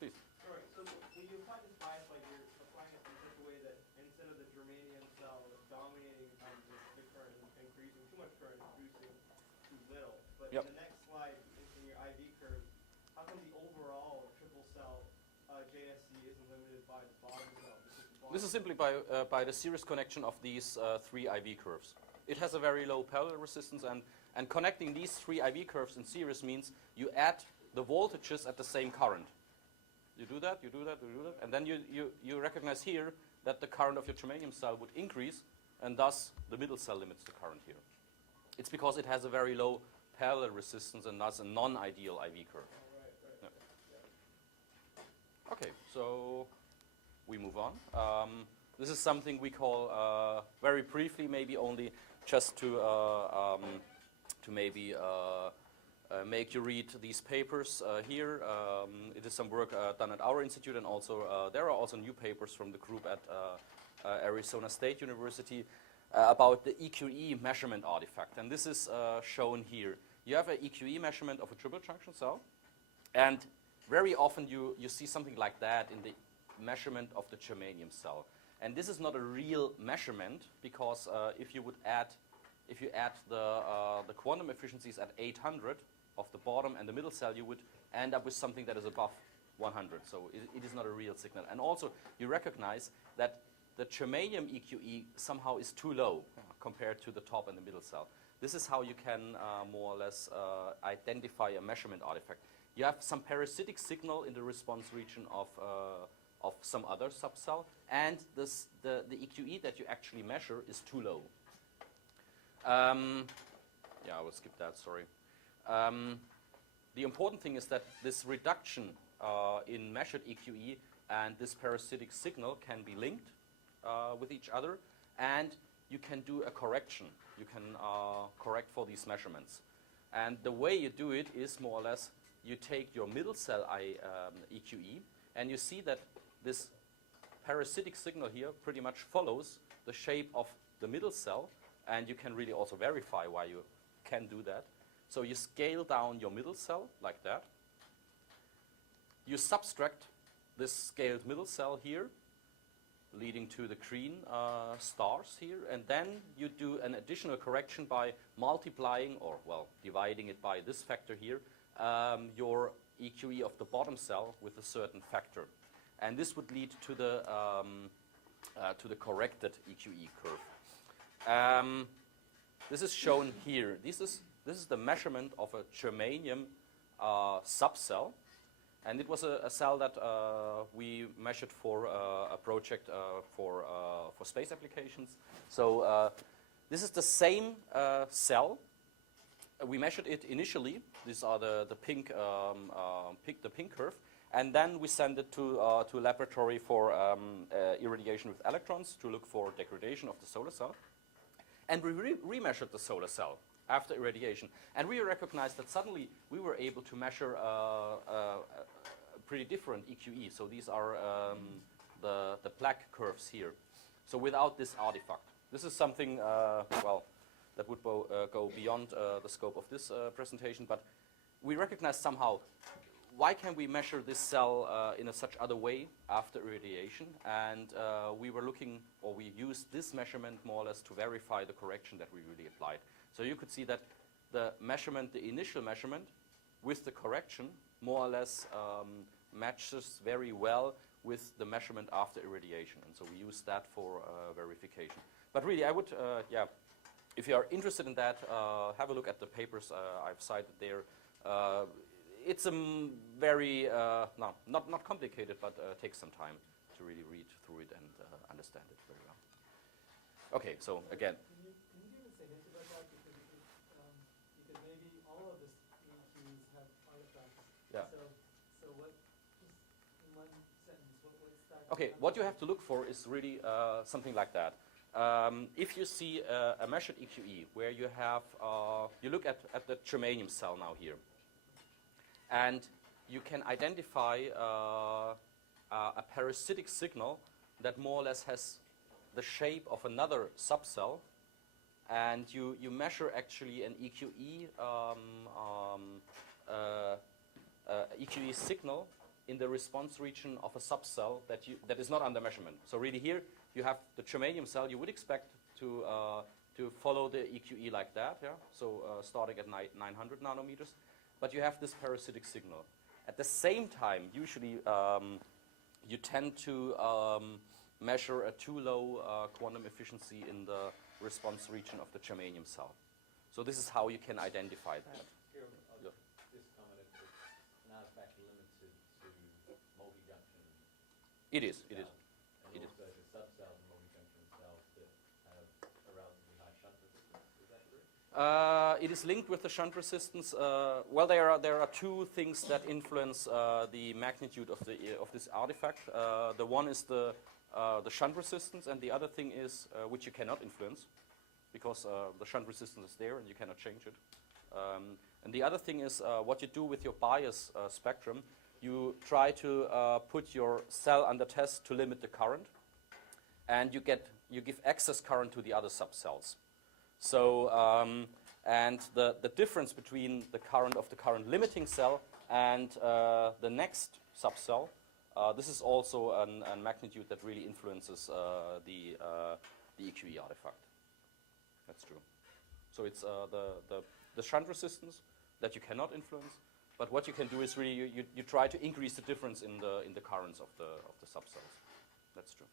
Please. All right, so when you apply this bias light, you're applying it in such a way that instead of the germanium cell dominating the current and increasing too much current, producing too little. But Yep. in the next slide, in your IV curve, how come the overall triple cell JSC isn't limited by the bottom cell? This is simply by the series connection of these 3 IV curves. It has a very low parallel resistance, and connecting these 3 IV curves in series means you add the voltages at the same current. You do that, you do that, you do that, and then you recognize here that the current of your germanium cell would increase, and thus the middle cell limits the current here. It's because it has a very low parallel resistance and thus a non-ideal IV curve. Right. Yeah. Okay, so we move on. This is something we call, very briefly, maybe only just to maybe make you read these papers here. It is some work done at our institute, and also there are also new papers from the group at Arizona State University about the EQE measurement artifact. And this is shown here. You have an EQE measurement of a triple junction cell, and very often you see something like that in the measurement of the germanium cell. And this is not a real measurement, because if you add the quantum efficiencies at 800 of the bottom and the middle cell, you would end up with something that is above 100. So it is not a real signal. And also you recognize that the germanium EQE somehow is too low compared to the top and the middle cell. This is how you can more or less identify a measurement artifact. You have some parasitic signal in the response region of some other subcell, and the EQE that you actually measure is too low. Yeah, I will skip that, sorry. The important thing is that this reduction in measured EQE and this parasitic signal can be linked with each other, and you can do a correction. You can correct for these measurements. And the way you do it is more or less you take your middle cell EQE, and you see that this parasitic signal here pretty much follows the shape of the middle cell, and you can really also verify why you can do that. So you scale down your middle cell like that. You subtract this scaled middle cell here, leading to the green stars here, and then you do an additional correction by multiplying, or well, dividing it by this factor here, your EQE of the bottom cell with a certain factor. And this would lead to the corrected EQE curve. This is shown here. This is the measurement of a germanium subcell, and it was a cell that we measured for a project for space applications. So this is the same cell. We measured it initially. These are the pink curve. And then we send it to a laboratory for irradiation with electrons to look for degradation of the solar cell. And we remeasured the solar cell after irradiation. And we recognized that suddenly we were able to measure a pretty different EQE. So these are the black curves here. So without this artifact. This is something, well, that would go beyond the scope of this presentation. But we recognized somehow, why can we measure this cell in a such other way after irradiation? And we were looking, or we used this measurement more or less to verify the correction that we really applied. So you could see that the measurement, the initial measurement with the correction more or less matches very well with the measurement after irradiation. And so we use that for verification. But really, I would, if you are interested in that, have a look at the papers I've cited there. It's a very, not complicated, but takes some time to really read through it and understand it very well. Okay, so again. Can you give us a hint about that? Because maybe all of the EQs have artifacts. Yeah. So what, just in one sentence, what's that? Okay, what you have to look for is really something like that. If you see a measured EQE where you have, you look at the germanium cell now here, and you can identify a parasitic signal that more or less has the shape of another subcell, and you measure actually an EQE, EQE signal in the response region of a subcell that is not under measurement. So really here you have the germanium cell. You would expect to follow the EQE like that, yeah. So starting at 900 nanometers, but you have this parasitic signal. At the same time, usually you tend to measure a too low quantum efficiency in the response region of the germanium cell. So this is how you can identify that. Here, Yeah. this comment, it's an artifact limited to multi-junction. It is. cells, It and is. also the subcells and multi-junction cells that have a relatively high shunt resistance. Is that correct? It is linked with the shunt resistance. Well, there are two things that influence the magnitude of this artifact. The one is the shunt resistance, and the other thing is which you cannot influence, because the shunt resistance is there and you cannot change it. And the other thing is what you do with your bias spectrum. You try to put your cell under test to limit the current, and you give excess current to the other subcells. So and the difference between the current of the current limiting cell and the next subcell, this is also a magnitude that really influences the EQE artifact. That's true. So it's the shunt resistance that you cannot influence, but what you can do is really you try to increase the difference in the currents of the subcells. That's true.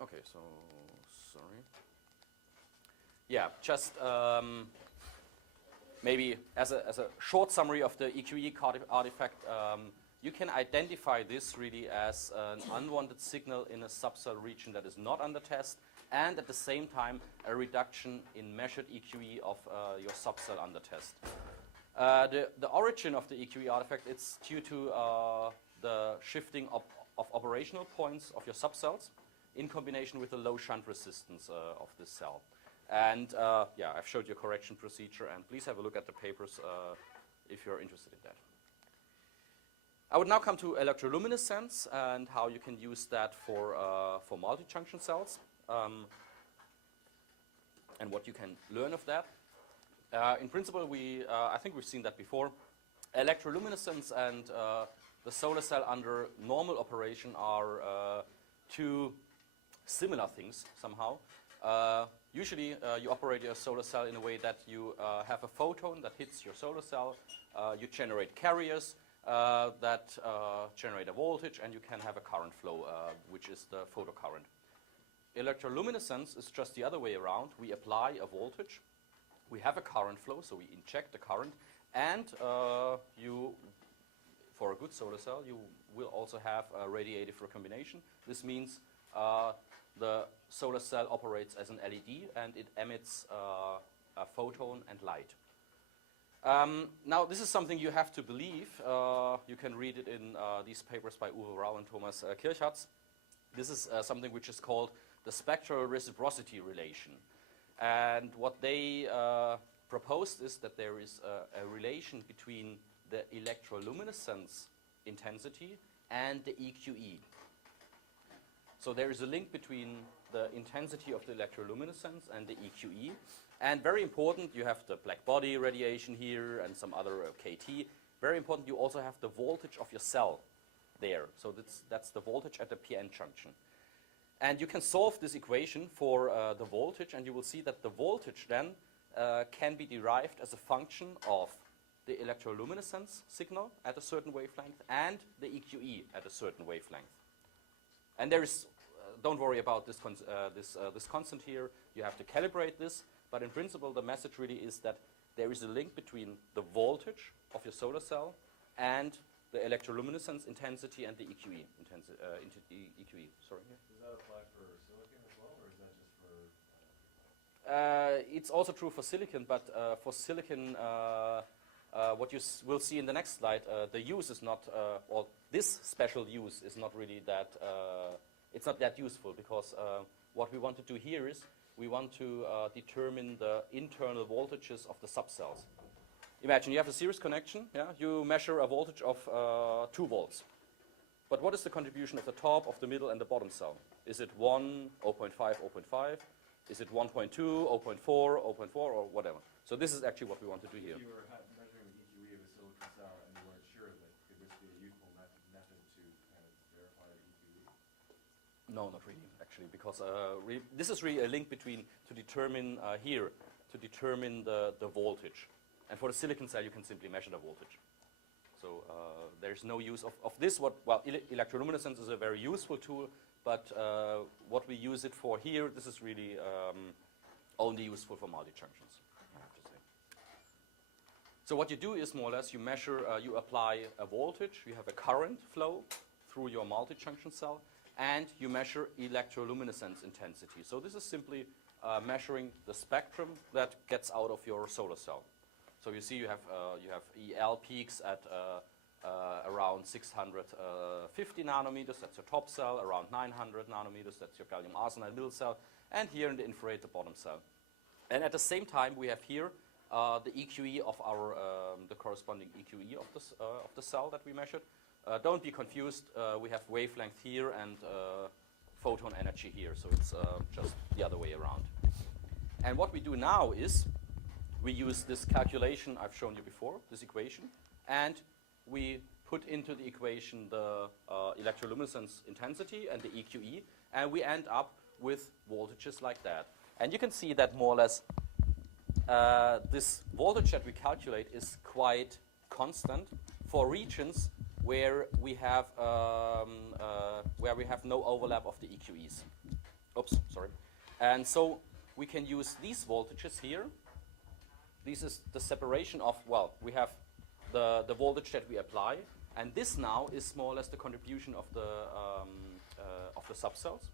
Okay, so sorry. Yeah, just maybe as a short summary of the EQE artifact, you can identify this really as an unwanted signal in a subcell region that is not under test, and at the same time a reduction in measured EQE of your subcell under test. The origin of the EQE artifact, it's due to the shifting of operational points of your subcells in combination with the low shunt resistance of this cell. And yeah, I've showed you a correction procedure, and please have a look at the papers if you're interested in that. I would now come to electroluminescence and how you can use that for multi-junction cells, and what you can learn of that. In principle, I think we've seen that before. Electroluminescence and the solar cell under normal operation are two similar things somehow. Usually you operate your solar cell in a way that you have a photon that hits your solar cell, you generate carriers that generate a voltage, and you can have a current flow, which is the photocurrent. Electroluminescence is just the other way around. We apply a voltage, we have a current flow, so we inject the current, and for a good solar cell, you will also have a radiative recombination. This means the solar cell operates as an LED, and it emits a photon and light. Now, this is something you have to believe. You can read it in these papers by Uwe Rau and Thomas Kirchhartz. This is something which is called the spectral reciprocity relation. And what they proposed is that there is a relation between the electroluminescence intensity and the EQE. So there is a link between the intensity of the electroluminescence and the EQE. And very important, you have the black body radiation here and some other KT. Very important, you also have the voltage of your cell there. So that's the voltage at the PN junction. And you can solve this equation for the voltage, and you will see that the voltage then can be derived as a function of the electroluminescence signal at a certain wavelength and the EQE at a certain wavelength. And there is, don't worry about this constant here. You have to calibrate this. But in principle, the message really is that there is a link between the voltage of your solar cell and the electroluminescence intensity and the EQE. EQE. Sorry. Does that apply for silicon as well, or is that just for? It's also true for silicon, but for silicon, what you will see in the next slide, the use is not, or this special use is not really that. It's not that useful because what we want to do here is we want to determine the internal voltages of the subcells. Imagine you have a series connection. Yeah, you measure a voltage of 2 volts. But what is the contribution of the top, of the middle, and the bottom cell? Is it 1, 0.5, 0.5? Is it 1.2, 0.4, 0.4, or whatever? So this is actually what we want to do here. If you were measuring the EQE of a silicon cell and you weren't sure of it, could this be a useful method to kind of verify the EQE? No, not really, actually, because this is really a link between, to determine here, to determine the voltage. And for the silicon cell, you can simply measure the voltage. So there's no use of this. Electroluminescence is a very useful tool, but what we use it for here, this is really only useful for multi-junctions, I have to say. So what you do is more or less you measure, you apply a voltage, you have a current flow through your multi-junction cell, and you measure electroluminescence intensity. So this is simply measuring the spectrum that gets out of your solar cell. So you see you have EL peaks at around 650 nanometers, that's your top cell, around 900 nanometers, that's your gallium arsenide middle cell, and here in the infrared, the bottom cell. And at the same time, we have here the EQE of our, the corresponding EQE of the cell that we measured. Don't be confused, we have wavelength here and photon energy here, so it's just the other way around. And what we do now is, we use this calculation I've shown you before, this equation, and we put into the equation the electroluminescence intensity and the EQE, and we end up with voltages like that. And you can see that more or less this voltage that we calculate is quite constant for regions where we have no overlap of the EQEs. Oops, sorry. And so we can use these voltages here. This is the separation of, well, we have the voltage that we apply, and this now is more or less the contribution of the subcells.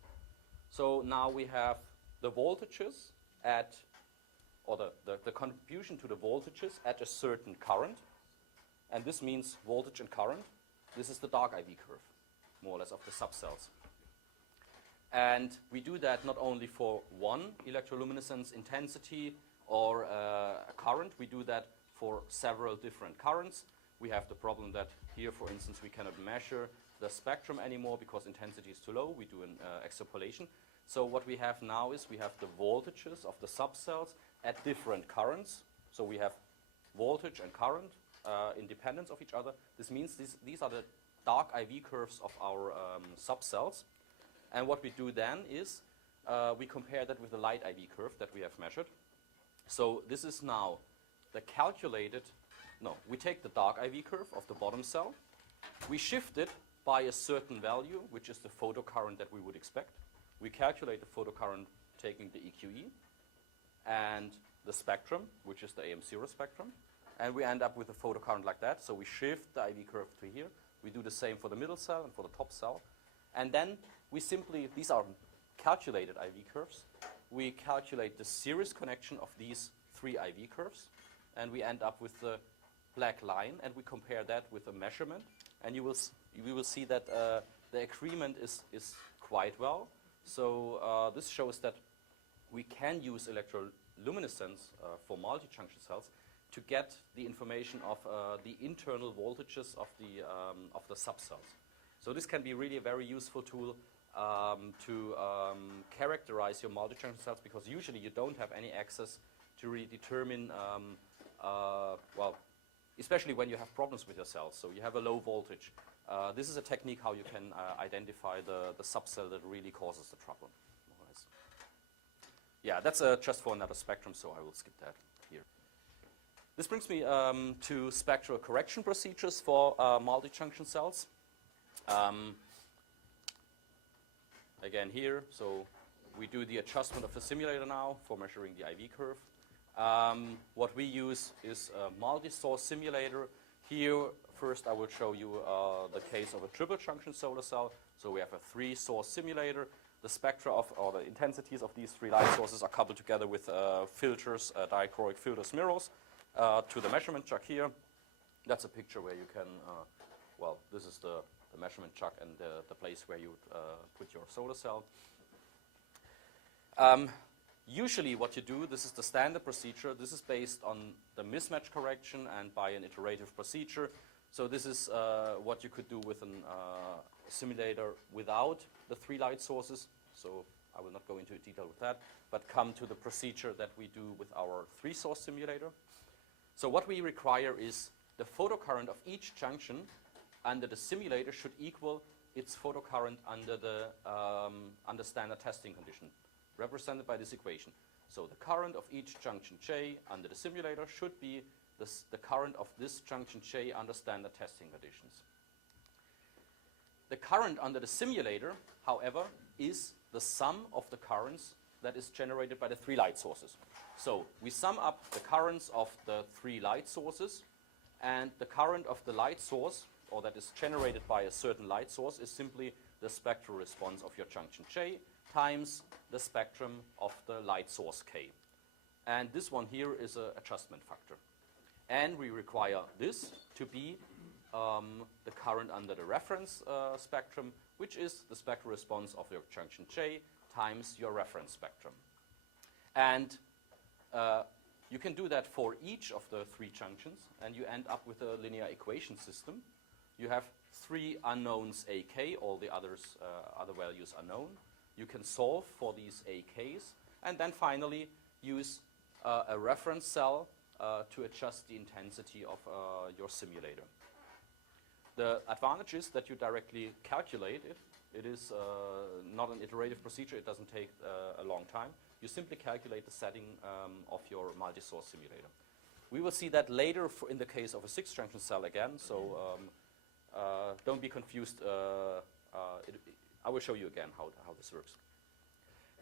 So now we have the voltages at, or the contribution to the voltages at a certain current, and this means voltage and current. This is the dark IV curve, more or less, of the subcells. And we do that not only for one electroluminescence intensity or a current, we do that for several different currents. We have the problem that here, for instance, we cannot measure the spectrum anymore because intensity is too low. We do an extrapolation. So what we have now is we have the voltages of the subcells at different currents. So we have voltage and current independence of each other. This means these are the dark IV curves of our subcells. And what we do then is we compare that with the light IV curve that we have measured. So this is now the calculated, we take the dark IV curve of the bottom cell, we shift it by a certain value, which is the photocurrent that we would expect. We calculate the photocurrent taking the EQE and the spectrum, which is the AM0 spectrum, and we end up with a photocurrent like that. So we shift the IV curve to here. We do the same for the middle cell and for the top cell. And then we simply, these are calculated IV curves. We calculate the series connection of these 3 IV curves, and we end up with the black line, and we compare that with a measurement, and you will see that the agreement is quite well. So this shows that we can use electroluminescence for multi-junction cells to get the information of the internal voltages of the subcells. So this can be really a very useful tool to characterize your multi-junction cells, because usually you don't have any access to really determine, well, especially when you have problems with your cells, so you have a low voltage. This is a technique how you can identify the subcell that really causes the trouble. Yeah, that's just for another spectrum, so I will skip that here. This brings me to spectral correction procedures for multi-junction cells. Again here, so we do the adjustment of the simulator now for measuring the IV curve. What we use is a multi-source simulator. Here, first I will show you the case of a triple junction solar cell. So we have a 3-source simulator. The spectra of, or the intensities of these 3 light sources are coupled together with filters, dichroic filters mirrors to the measurement chuck here. That's a picture where you can, well, this is the measurement chuck and the place where you put your solar cell. Usually what you do, this is the standard procedure. This is based on the mismatch correction and by an iterative procedure. So this is what you could do with a simulator without the 3 light sources. So I will not go into detail with that, but come to the procedure that we do with our 3-source simulator. So what we require is the photocurrent of each junction under the simulator should equal its photocurrent under the under standard testing condition, represented by this equation. So the current of each junction J under the simulator should be the current of this junction J under standard testing conditions. The current under the simulator, however, is the sum of the currents that is generated by the 3 light sources. So we sum up the currents of the 3 light sources, and the current of the light source, or that is generated by a certain light source, is simply the spectral response of your junction J times the spectrum of the light source K. And this one here is an adjustment factor. And we require this to be the current under the reference spectrum, which is the spectral response of your junction J times your reference spectrum. And you can do that for each of the 3 junctions, and you end up with a linear equation system. You have 3 unknowns AK, all the others, other values are known. You can solve for these AKs, and then finally use a reference cell to adjust the intensity of your simulator. The advantage is that you directly calculate it. It is not an iterative procedure. It doesn't take a long time. You simply calculate the setting of your multi-source simulator. We will see that later in the case of a 6-junction cell again, so don't be confused. I will show you again how this works.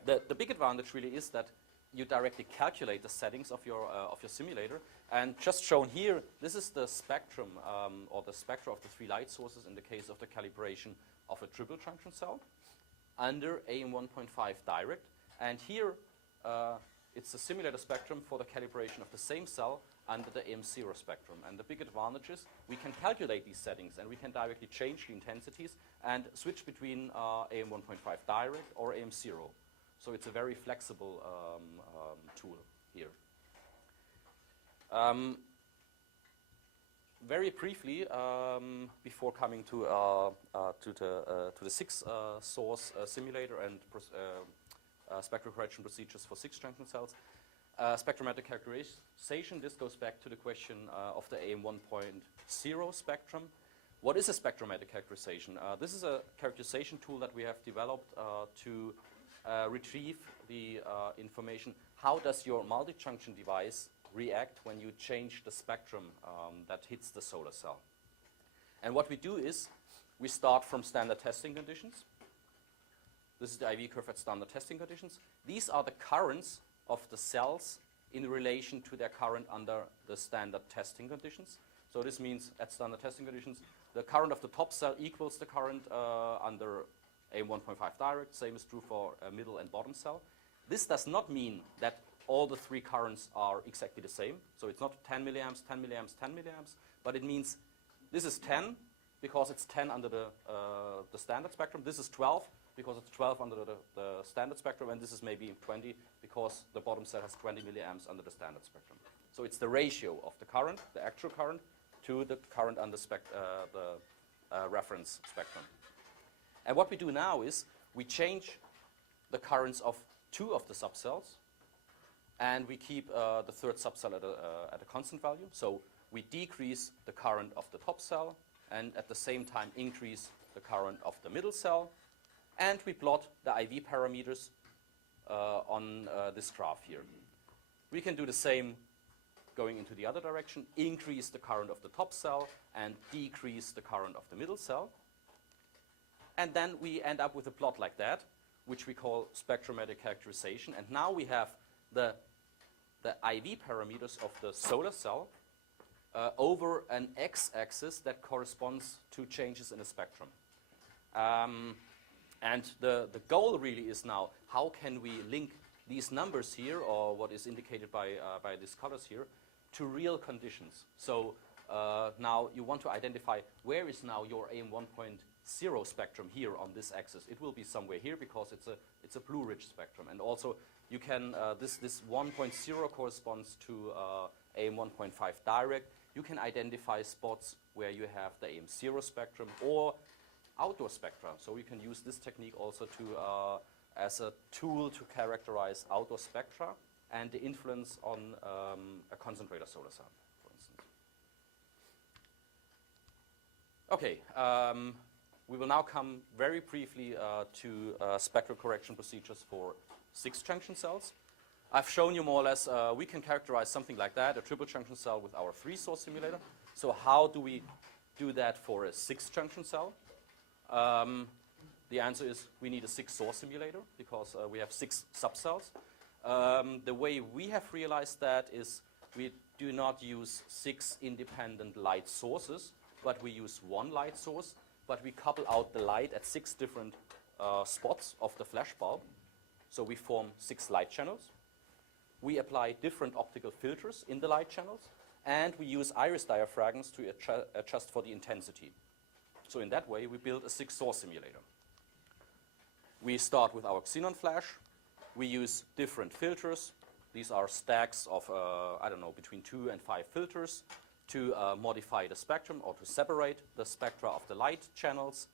The big advantage really is that you directly calculate the settings of your simulator, and just shown here, this is the spectrum or the spectra of the 3 light sources in the case of the calibration of a triple junction cell under AM1.5 direct, and here it's the simulator spectrum for the calibration of the same cell under the AM0 spectrum. And the big advantage is we can calculate these settings and we can directly change the intensities and switch between AM1.5 direct or AM0. So it's a very flexible tool here. Very briefly, before coming to the 6-source simulator and spectral correction procedures for 6-junction cells, spectrometric characterization, this goes back to the question of the AM1.0 spectrum. What is a spectrometric characterization? This is a characterization tool that we have developed to retrieve the information. How does your multi-junction device react when you change the spectrum that hits the solar cell? And what we do is we start from standard testing conditions. This is the IV curve at standard testing conditions. These are the currents of the cells in relation to their current under the standard testing conditions. So this means at standard testing conditions, the current of the top cell equals the current under AM1.5 direct. Same is true for a middle and bottom cell. This does not mean that all the 3 currents are exactly the same. So it's not 10 milliamps, 10 milliamps, 10 milliamps, but it means this is 10 because it's 10 under the standard spectrum. This is 12 because it's 12 under the standard spectrum, and this is maybe 20 because the bottom cell has 20 milliamps under the standard spectrum. So it's the ratio of the current, the actual current, to the current under the reference spectrum. And what we do now is we change the currents of 2 of the subcells, and we keep the 3rd subcell at a constant value. So we decrease the current of the top cell and at the same time increase the current of the middle cell. And we plot the IV parameters on this graph here. We can do the same going into the other direction, increase the current of the top cell and decrease the current of the middle cell. And then we end up with a plot like that, which we call spectrometric characterization. And now we have the IV parameters of the solar cell over an x-axis that corresponds to changes in the spectrum. And the goal really is now, how can we link these numbers here, or what is indicated by these colors here, to real conditions. So now you want to identify where is now your AM 1.0 spectrum here on this axis. It will be somewhere here because it's a blue-rich spectrum. And also you can, this 1.0 corresponds to AM 1.5 direct. You can identify spots where you have the AM0 spectrum or outdoor spectra. So you can use this technique also to as a tool to characterize outdoor spectra and the influence on a concentrator solar cell, for instance. Okay, we will now come very briefly to spectral correction procedures for 6-junction cells. I've shown you more or less, we can characterize something like that, a triple junction cell with our 3-source simulator. So how do we do that for a 6-junction cell? The answer is we need a 6-source simulator because we have 6 subcells. The way we have realized that is we do not use 6 independent light sources, but we use 1 light source, but we couple out the light at 6 different spots of the flash bulb. So we form 6 light channels. We apply different optical filters in the light channels, and we use iris diaphragms to adjust for the intensity. So in that way, we build a 6-source simulator. We start with our xenon flash. We use different filters. These are stacks of, I don't know, between 2 and 5 filters to modify the spectrum or to separate the spectra of the light channels.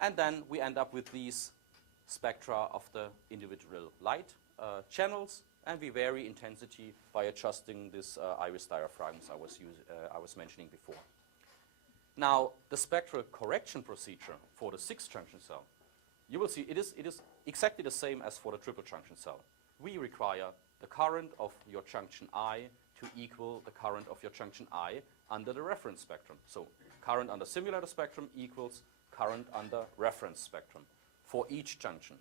And then we end up with these spectra of the individual light channels, and we vary intensity by adjusting this iris diaphragms I was mentioning before. Now, the spectral correction procedure for the 6-junction cell, you will see it is exactly the same as for the triple junction cell. We require the current of your junction I to equal the current of your junction I under the reference spectrum. So current under simulator spectrum equals current under reference spectrum for each junction.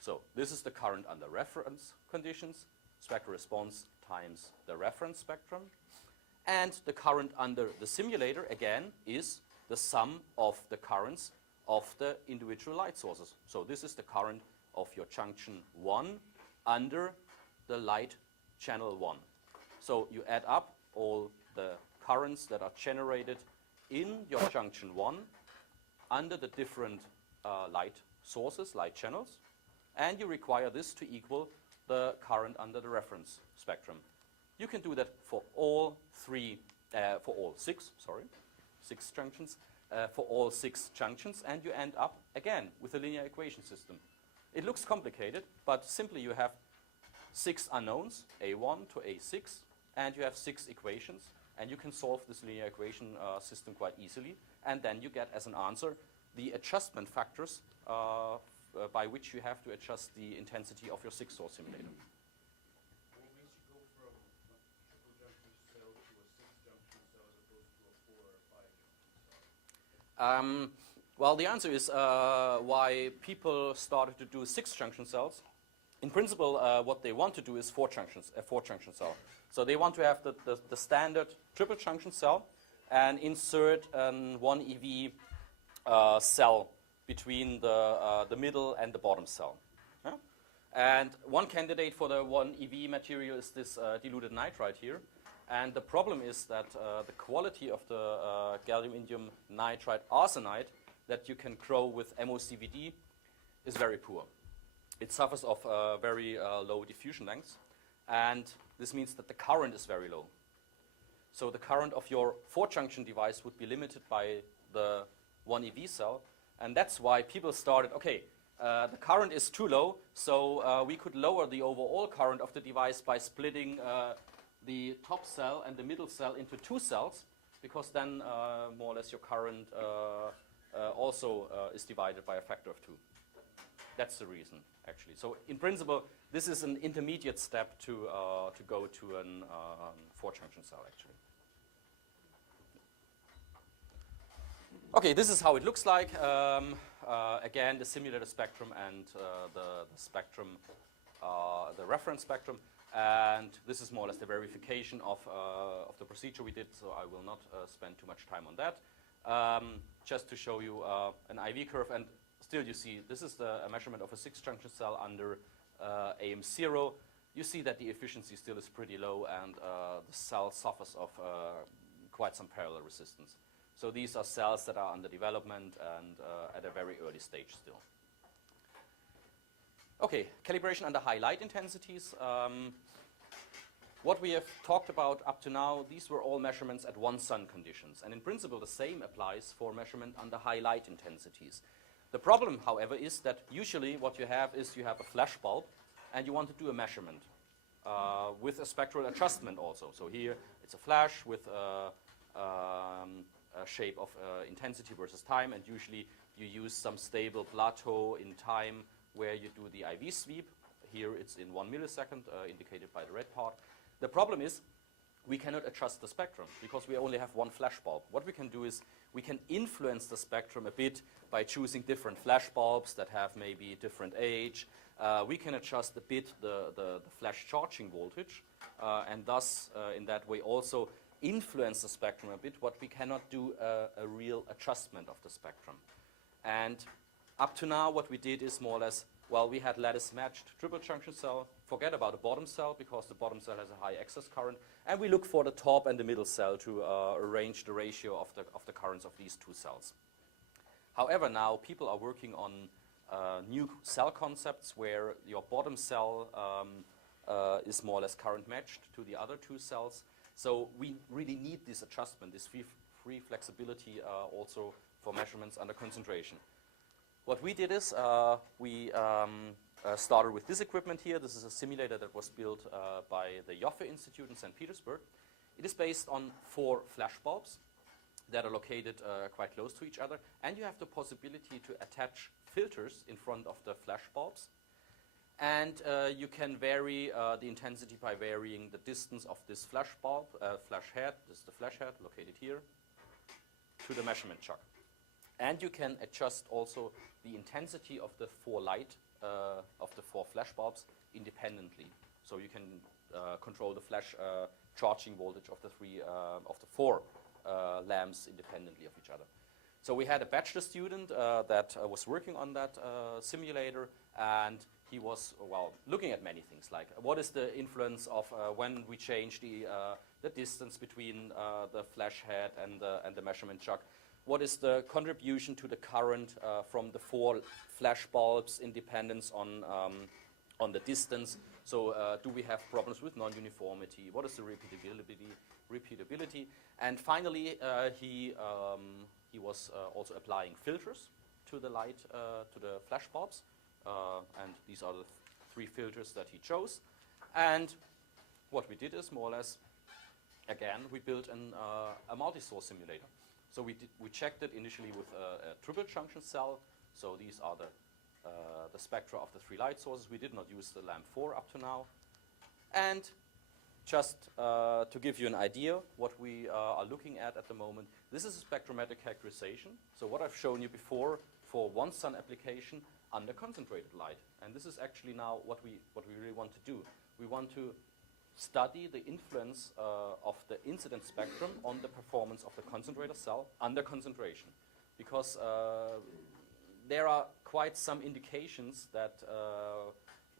So this is the current under reference conditions, spectral response times the reference spectrum. And the current under the simulator, again, is the sum of the currents of the individual light sources. So this is the current of your junction 1 under the light channel 1. So you add up all the currents that are generated in your junction 1 under the different light sources, light channels, and you require this to equal the current under the reference spectrum. You can do that for all 6 junctions, for all 6 junctions, and you end up again with a linear equation system. It looks complicated, but simply you have 6 unknowns, A1 to A6, and you have 6 equations, and you can solve this linear equation system quite easily, and then you get as an answer the adjustment factors by which you have to adjust the intensity of your 6-source simulator. What makes you go from a triple junction cell to a 6-junction cell as opposed to a 4 or 5-junction cell? Well, the answer is why people started to do 6-junction cells. In principle, what they want to do is 4-junction cell. So they want to have the standard triple junction cell and insert 1 EV cell between the middle and the bottom cell. Yeah? And one candidate for the 1 EV material is this diluted nitride here. And the problem is that the quality of the gallium indium nitride arsenide that you can grow with MOCVD is very poor. It suffers of very low diffusion lengths, and this means that the current is very low. So the current of your 4-junction device would be limited by the 1 EV cell, and that's why people started, okay, the current is too low, so we could lower the overall current of the device by splitting the top cell and the middle cell into 2 cells, because then more or less your current also is divided by a factor of 2. That's the reason, actually. So in principle, this is an intermediate step to go to an 4-junction cell, actually. Okay, this is how it looks like. Again, the simulated spectrum and the spectrum, the reference spectrum. And this is more or less the verification of the procedure we did, so I will not spend too much time on that. Just to show you an IV curve, and still you see this is a measurement of a 6-junction cell under AM0. You see that the efficiency still is pretty low, and the cell suffers of quite some parallel resistance. So these are cells that are under development and at a very early stage still. Okay, calibration under high light intensities. What we have talked about up to now, these were all measurements at 1 sun conditions. And in principle, the same applies for measurement under high light intensities. The problem, however, is that usually what you have is you have a flash bulb and you want to do a measurement with a spectral adjustment also. So here it's a flash with a shape of intensity versus time, and usually you use some stable plateau in time where you do the IV sweep. Here it's in 1 millisecond, indicated by the red part. The problem is we cannot adjust the spectrum because we only have 1 flash bulb. What we can do is we can influence the spectrum a bit by choosing different flash bulbs that have maybe different age. We can adjust a bit the flash charging voltage and thus in that way also influence the spectrum a bit, but we cannot do a real adjustment of the spectrum. And up to now what we did is more or less, well, we had lattice matched triple junction cell. Forget about the bottom cell because the bottom cell has a high excess current, and we look for the top and the middle cell to arrange the ratio of the currents of these 2 cells. However, now people are working on new cell concepts where your bottom cell is more or less current matched to the other 2 cells. So we really need this adjustment, this free flexibility also for measurements under concentration. What we did is we started with this equipment here. This is a simulator that was built by the Joffe Institute in St. Petersburg. It is based on 4 flash bulbs that are located quite close to each other, and you have the possibility to attach filters in front of the flash bulbs. And you can vary the intensity by varying the distance of this flash bulb, flash head, this is the flash head located here, to the measurement chuck. And you can adjust also the intensity of the 4 light, of the 4 flash bulbs independently. So you can control the flash charging voltage of the 4 lamps independently of each other. So we had a bachelor student that was working on that simulator, and he was, well, looking at many things, like what is the influence of when we change the distance between the flash head and the measurement chuck. What is the contribution to the current from the 4 flash bulbs in dependence on the distance? So do we have problems with non-uniformity? What is the repeatability? And finally, he was also applying filters to the light, to the flash bulbs. And these are the 3 filters that he chose. And what we did is more or less, again, we built a multi-source simulator. So we checked it initially with a triple junction cell. So these are the spectra of the 3 light sources. We did not use the lamp 4 up to now. And just to give you an idea what we are looking at the moment, this is a spectrometric characterization. So what I've shown you before for 1 sun application under concentrated light. And this is actually now what we really want to do. We want to study the influence of the incident spectrum on the performance of the concentrator cell under concentration. Because there are quite some indications that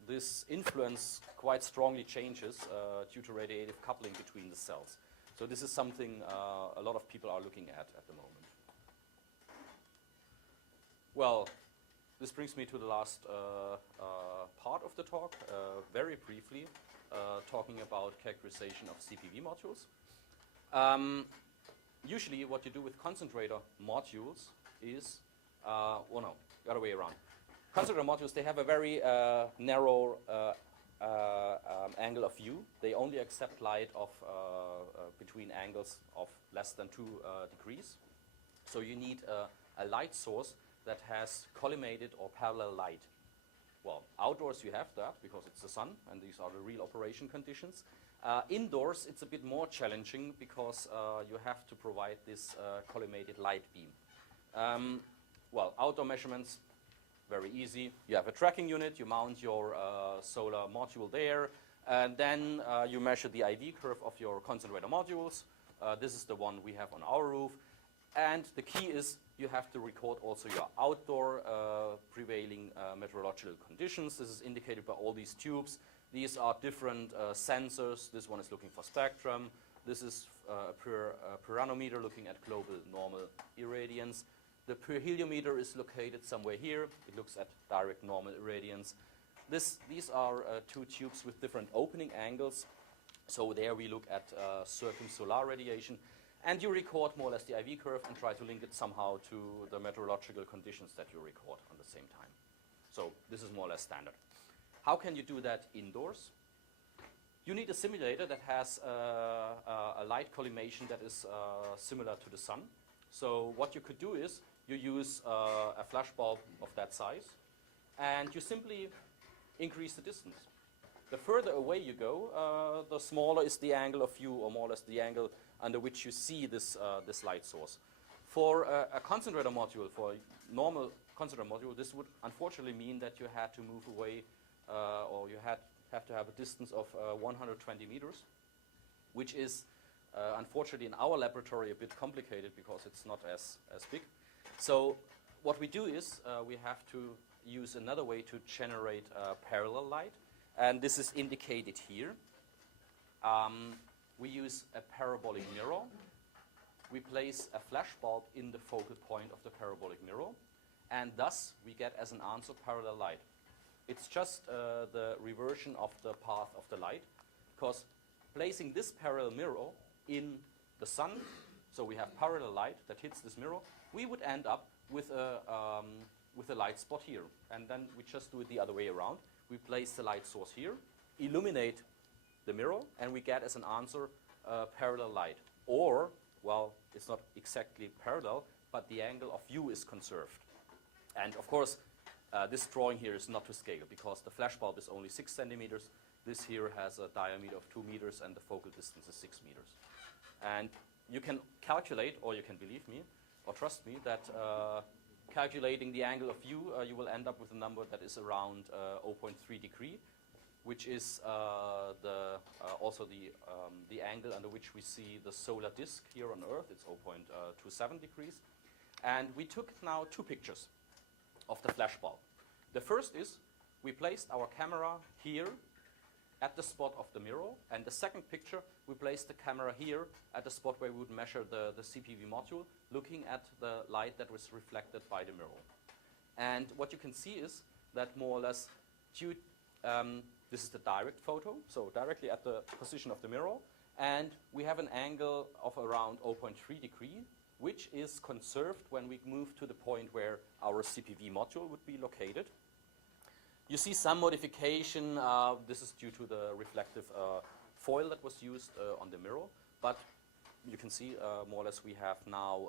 this influence quite strongly changes due to radiative coupling between the cells. So this is something a lot of people are looking at the moment. Well, this brings me to the last part of the talk, very briefly, talking about characterization of CPV modules. Usually what you do with concentrator modules is, well no, the other way around. Concentrator modules, they have a very narrow angle of view. They only accept light of between angles of less than 2 degrees. So you need a light source that has collimated or parallel light. well, outdoors you have that because it's the sun and these are the real operation conditions. Indoors it's a bit more challenging because you have to provide this collimated light beam. Well, outdoor measurements, very easy. You have a tracking unit, you mount your solar module there, and then you measure the IV curve of your concentrator modules. This is the one we have on our roof. And the key is you have to record also your outdoor prevailing meteorological conditions. This is indicated by all these tubes. These are different sensors. This one is looking for spectrum. This is per pyranometer looking at global normal irradiance. The perheliometer is located somewhere here. It looks at direct normal irradiance. These are two tubes with different opening angles. So there we look at circumsolar radiation. And you record more or less the IV curve and try to link it somehow to the meteorological conditions that you record on the same time. So this is more or less standard. How can you do that indoors? You need a simulator that has a light collimation that is similar to the sun. So what you could do is you use a flash bulb of that size and you simply increase the distance. The further away you go, the smaller is the angle of view, or more or less the angle under which you see this light source. For a concentrator module, for a normal concentrator module, this would unfortunately mean that you had to move away, or you have to have a distance of 120 meters, which is unfortunately in our laboratory a bit complicated because it's not as big. So what we do is we have to use another way to generate parallel light. And this is indicated here. We use a parabolic mirror. We place a flash bulb in the focal point of the parabolic mirror, and thus we get as an answer parallel light. It's just the reversion of the path of the light, because placing this parallel mirror in the sun, so we have parallel light that hits this mirror, we would end up with a light spot here. And then we just do it the other way around. We place the light source here, illuminate the mirror, and we get as an answer parallel light. Or, well, it's not exactly parallel, but the angle of view is conserved. And of course, this drawing here is not to scale because the flash bulb is only 6 centimeters. This here has a diameter of 2 meters and the focal distance is 6 meters. And you can calculate, or you can believe me, or trust me, that calculating the angle of view, you will end up with a number that is around 0.3 degree, which is also the angle under which we see the solar disk here on Earth. It's 0.27 degrees. And we took now 2 pictures of the flash bulb. The first is we placed our camera here at the spot of the mirror, and the second picture we placed the camera here at the spot where we would measure the CPV module, looking at the light that was reflected by the mirror. And what you can see is that more or less this is the direct photo, so directly at the position of the mirror, and we have an angle of around 0.3 degree, which is conserved when we move to the point where our CPV module would be located. You see some modification. This is due to the reflective foil that was used on the mirror, but you can see more or less we have now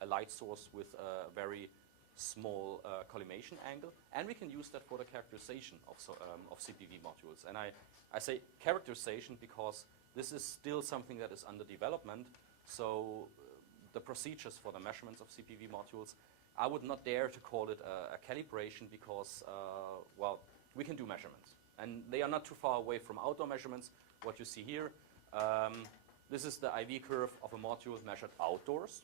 a light source with a very small collimation angle, and we can use that for the characterization of CPV modules. And I say characterization because this is still something that is under development, so the procedures for the measurements of CPV modules, I would not dare to call it a calibration because, well, we can do measurements. And they are not too far away from outdoor measurements. What you see here, this is the IV curve of a module measured outdoors.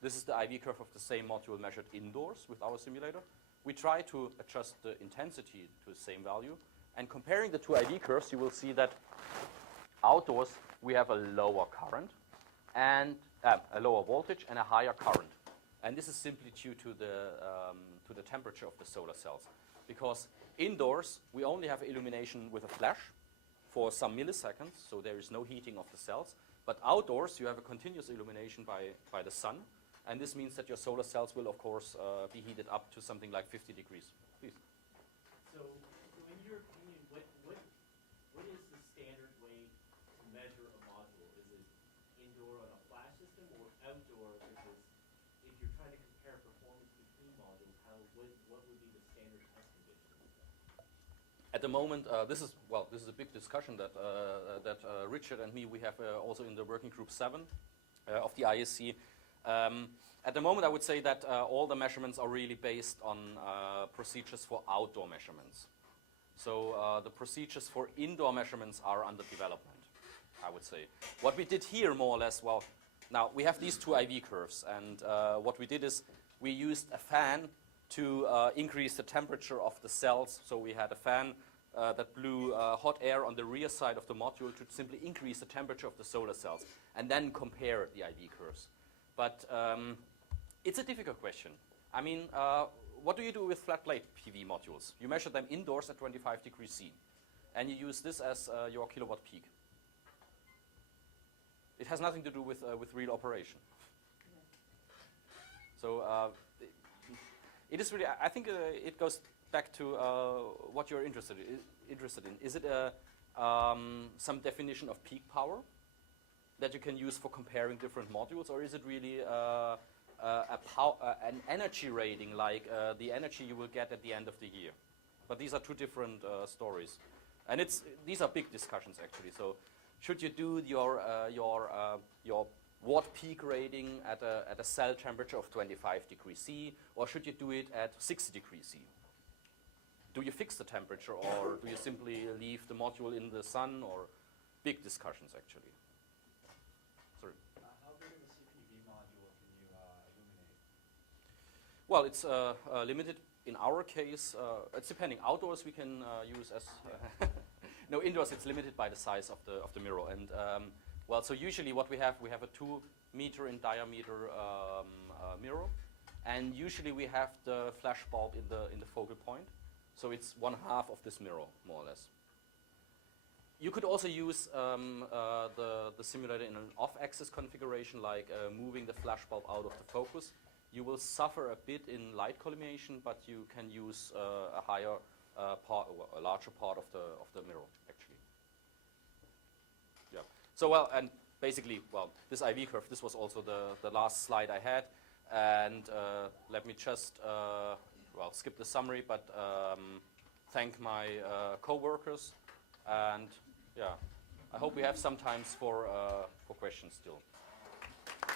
This is the IV curve of the same module measured indoors with our simulator. We try to adjust the intensity to the same value. And comparing the 2 IV curves, you will see that outdoors we have a lower current and a lower voltage and a higher current. And this is simply due to the temperature of the solar cells. Because indoors, we only have illumination with a flash for some milliseconds, so there is no heating of the cells. But outdoors, you have a continuous illumination by the sun. And this means that your solar cells will, of course, be heated up to something like 50 degrees. Please. So in your opinion, what is the standard way to measure a module? Is it indoor on a flash system or outdoor? Because if you're trying to compare performance between modules, what would be the standard At the moment, this is a big discussion that Richard and me we have also in the working group 7 of the ISE. At the moment, I would say that all the measurements are really based on procedures for outdoor measurements. So the procedures for indoor measurements are under development, I would say. What we did here, more or less, well, now we have these two IV curves, and what we did is we used a fan to increase the temperature of the cells. So we had a fan that blew hot air on the rear side of the module to simply increase the temperature of the solar cells, and then compare the IV curves. But it's a difficult question. I mean, what do you do with flat plate PV modules? You measure them indoors at 25 degrees C, and you use this as your kilowatt peak. It has nothing to do with real operation. So it is really, I think it goes back to what you're interested in. Is it some definition of peak power that you can use for comparing different modules, or is it really an energy rating, like the energy you will get at the end of the year? But these are two different stories, and these are big discussions actually. So, should you do your watt peak rating at a cell temperature of 25 degrees C, or should you do it at 60 degrees C? Do you fix the temperature, or do you simply leave the module in the sun? Or big discussions actually. Sorry. How big of a CPV module can you illuminate? Well, it's limited in our case. It's depending. Outdoors we can use as no, indoors it's limited by the size of the mirror. And well, so usually what we have a 2 meter in diameter mirror, and usually we have the flash bulb in the focal point. So it's 1/2 of this mirror, more or less. You could also use the simulator in an off-axis configuration, like moving the flash bulb out of the focus. You will suffer a bit in light collimation, but you can use a higher part, a larger part of the mirror, actually. Yeah. So well, and basically, well, this IV curve. This was also the last slide I had, and let me just well skip the summary, but thank my co-workers, and yeah, I hope we have some time for questions still.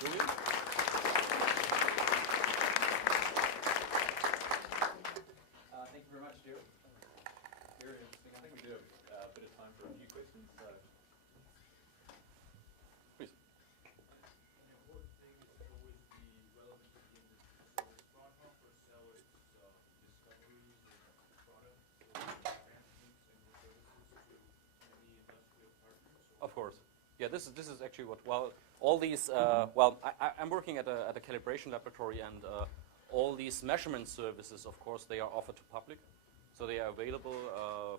Julian? Thank you very much, Gerald. Very interesting. I think we do have a bit of time for a few questions. So. Please. What thing is always the relevant to the industry? So is Fraunhofer sell its discoveries and products or advancements and services to any industrial partners? Of course. Yeah, this is actually what, well, all these, well, I'm working at a calibration laboratory, and all these measurement services, of course, they are offered to public. So they are available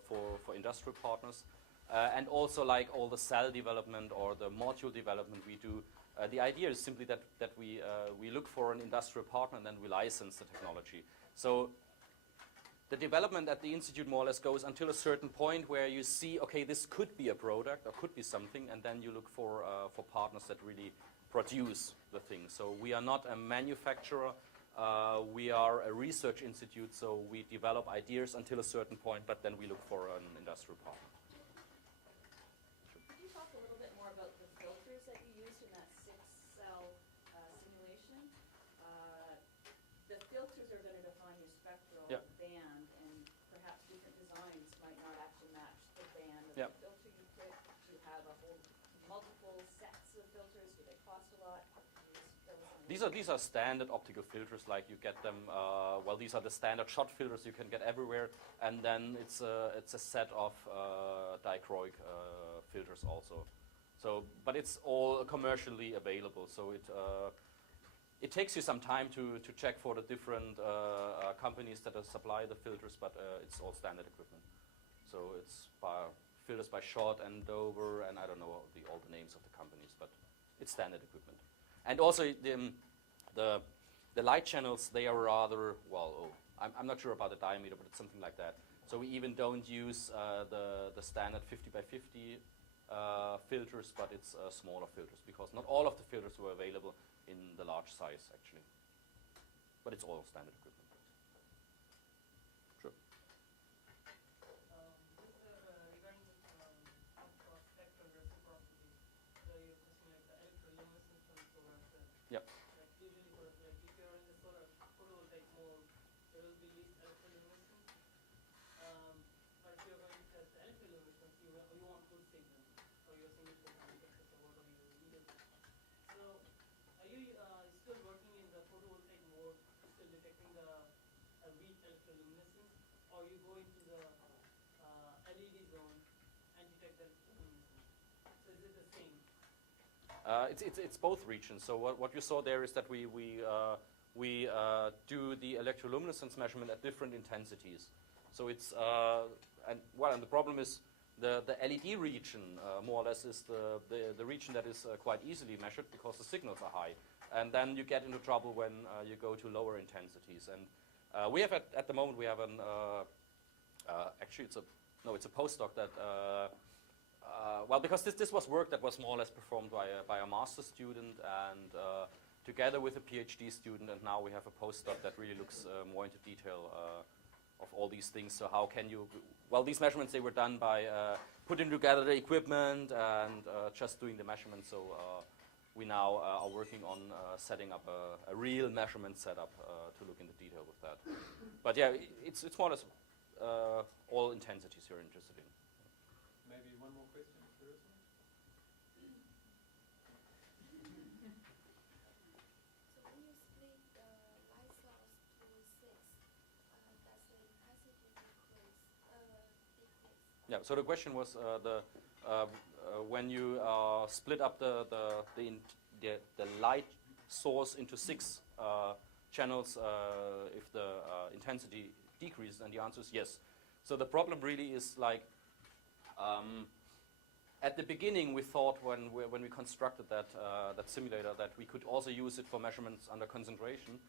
for industrial partners. And also, like all the cell development or the module development we do, the idea is simply that we look for an industrial partner and then we license the technology. So the development at the institute more or less goes until a certain point where you see, okay, this could be a product or could be something, and then you look for partners that really produce the thing. So we are not a manufacturer. We are a research institute, so we develop ideas until a certain point, but then we look for an industrial partner. Could you talk a little bit more about the filters that you used in that 6-cell simulation? The filters are going to define your spectral band, and perhaps different designs might not actually match the band of the filter you pick. Do you have a whole multiple sets of filters? Do they cost a lot? These are standard optical filters, like you get them. Well, these are the standard shot filters you can get everywhere, and then it's a set of dichroic filters also. So, but it's all commercially available. So it takes you some time to check for the different companies that supply the filters, but it's all standard equipment. So it's filters by Schott and Dover, and I don't know all the names of the companies, but it's standard equipment. And also the light channels, they are rather, well, I'm not sure about the diameter, but it's something like that. So we even don't use the standard 50 by 50 filters, but it's smaller filters, because not all of the filters were available in the large size, actually. But it's all standard equipment. Sure. electroluminescence, or you go into the LED zone and detect the electroluminescence. So is it the same? It's both regions. So what you saw there is that we do the electroluminescence measurement at different intensities. So it's and the problem is the LED region more or less is the region that is quite easily measured because the signals are high, and then you get into trouble when you go to lower intensities. And we have at the moment we have an actually it's a postdoc that. Well, because this was work that was more or less performed by a master's student and together with a PhD student, and now we have a postdoc that really looks more into detail of all these things. So how can you, well, these measurements, they were done by putting together the equipment and just doing the measurements. So we now are working on setting up a real measurement setup to look into detail with that. But yeah, it's more or less all intensities you're interested in. Maybe one more question, if there is one. So when you split the light source to 6, does the intensity decrease? Yeah. So the question was when you split up the light source into 6 channels, if the intensity decreases, and the answer is yes. So the problem really is like. At the beginning, we thought when we constructed that simulator that we could also use it for measurements under concentration.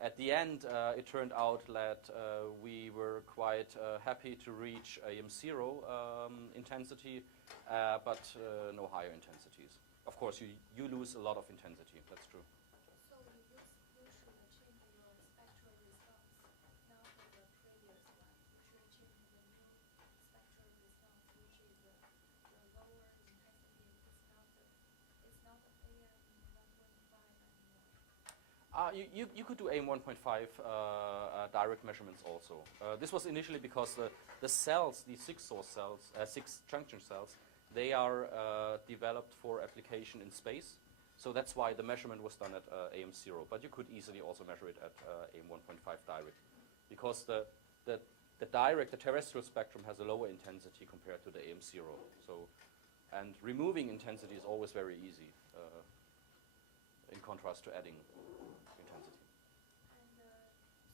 At the end, it turned out that we were quite happy to reach AM0 intensity, but no higher intensities. Of course, you lose a lot of intensity. That's true. So you should change your spectral response, not for the previous one. You should change the new spectral response, which is the lower intensity. It's not the AM 1.5 anymore. You could do AM 1.5 direct measurements also. This was initially because the cells, the 6 source cells, 6 junction cells, they are developed for application in space. So that's why the measurement was done at AM0. But you could easily also measure it at AM 1.5 direct, because the terrestrial spectrum has a lower intensity compared to the AM0. So, and removing intensity is always very easy, in contrast to adding intensity. And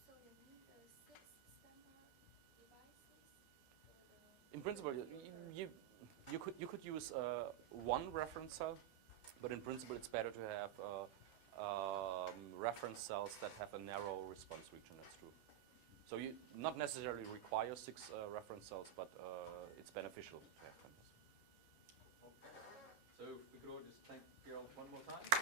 so you need the 6 standard devices for the... In principle, you could use one reference cell, but in principle it's better to have reference cells that have a narrow response region. That's true. So you not necessarily require 6 reference cells, but it's beneficial to have them. Okay. So we could all just thank Gerald one more time.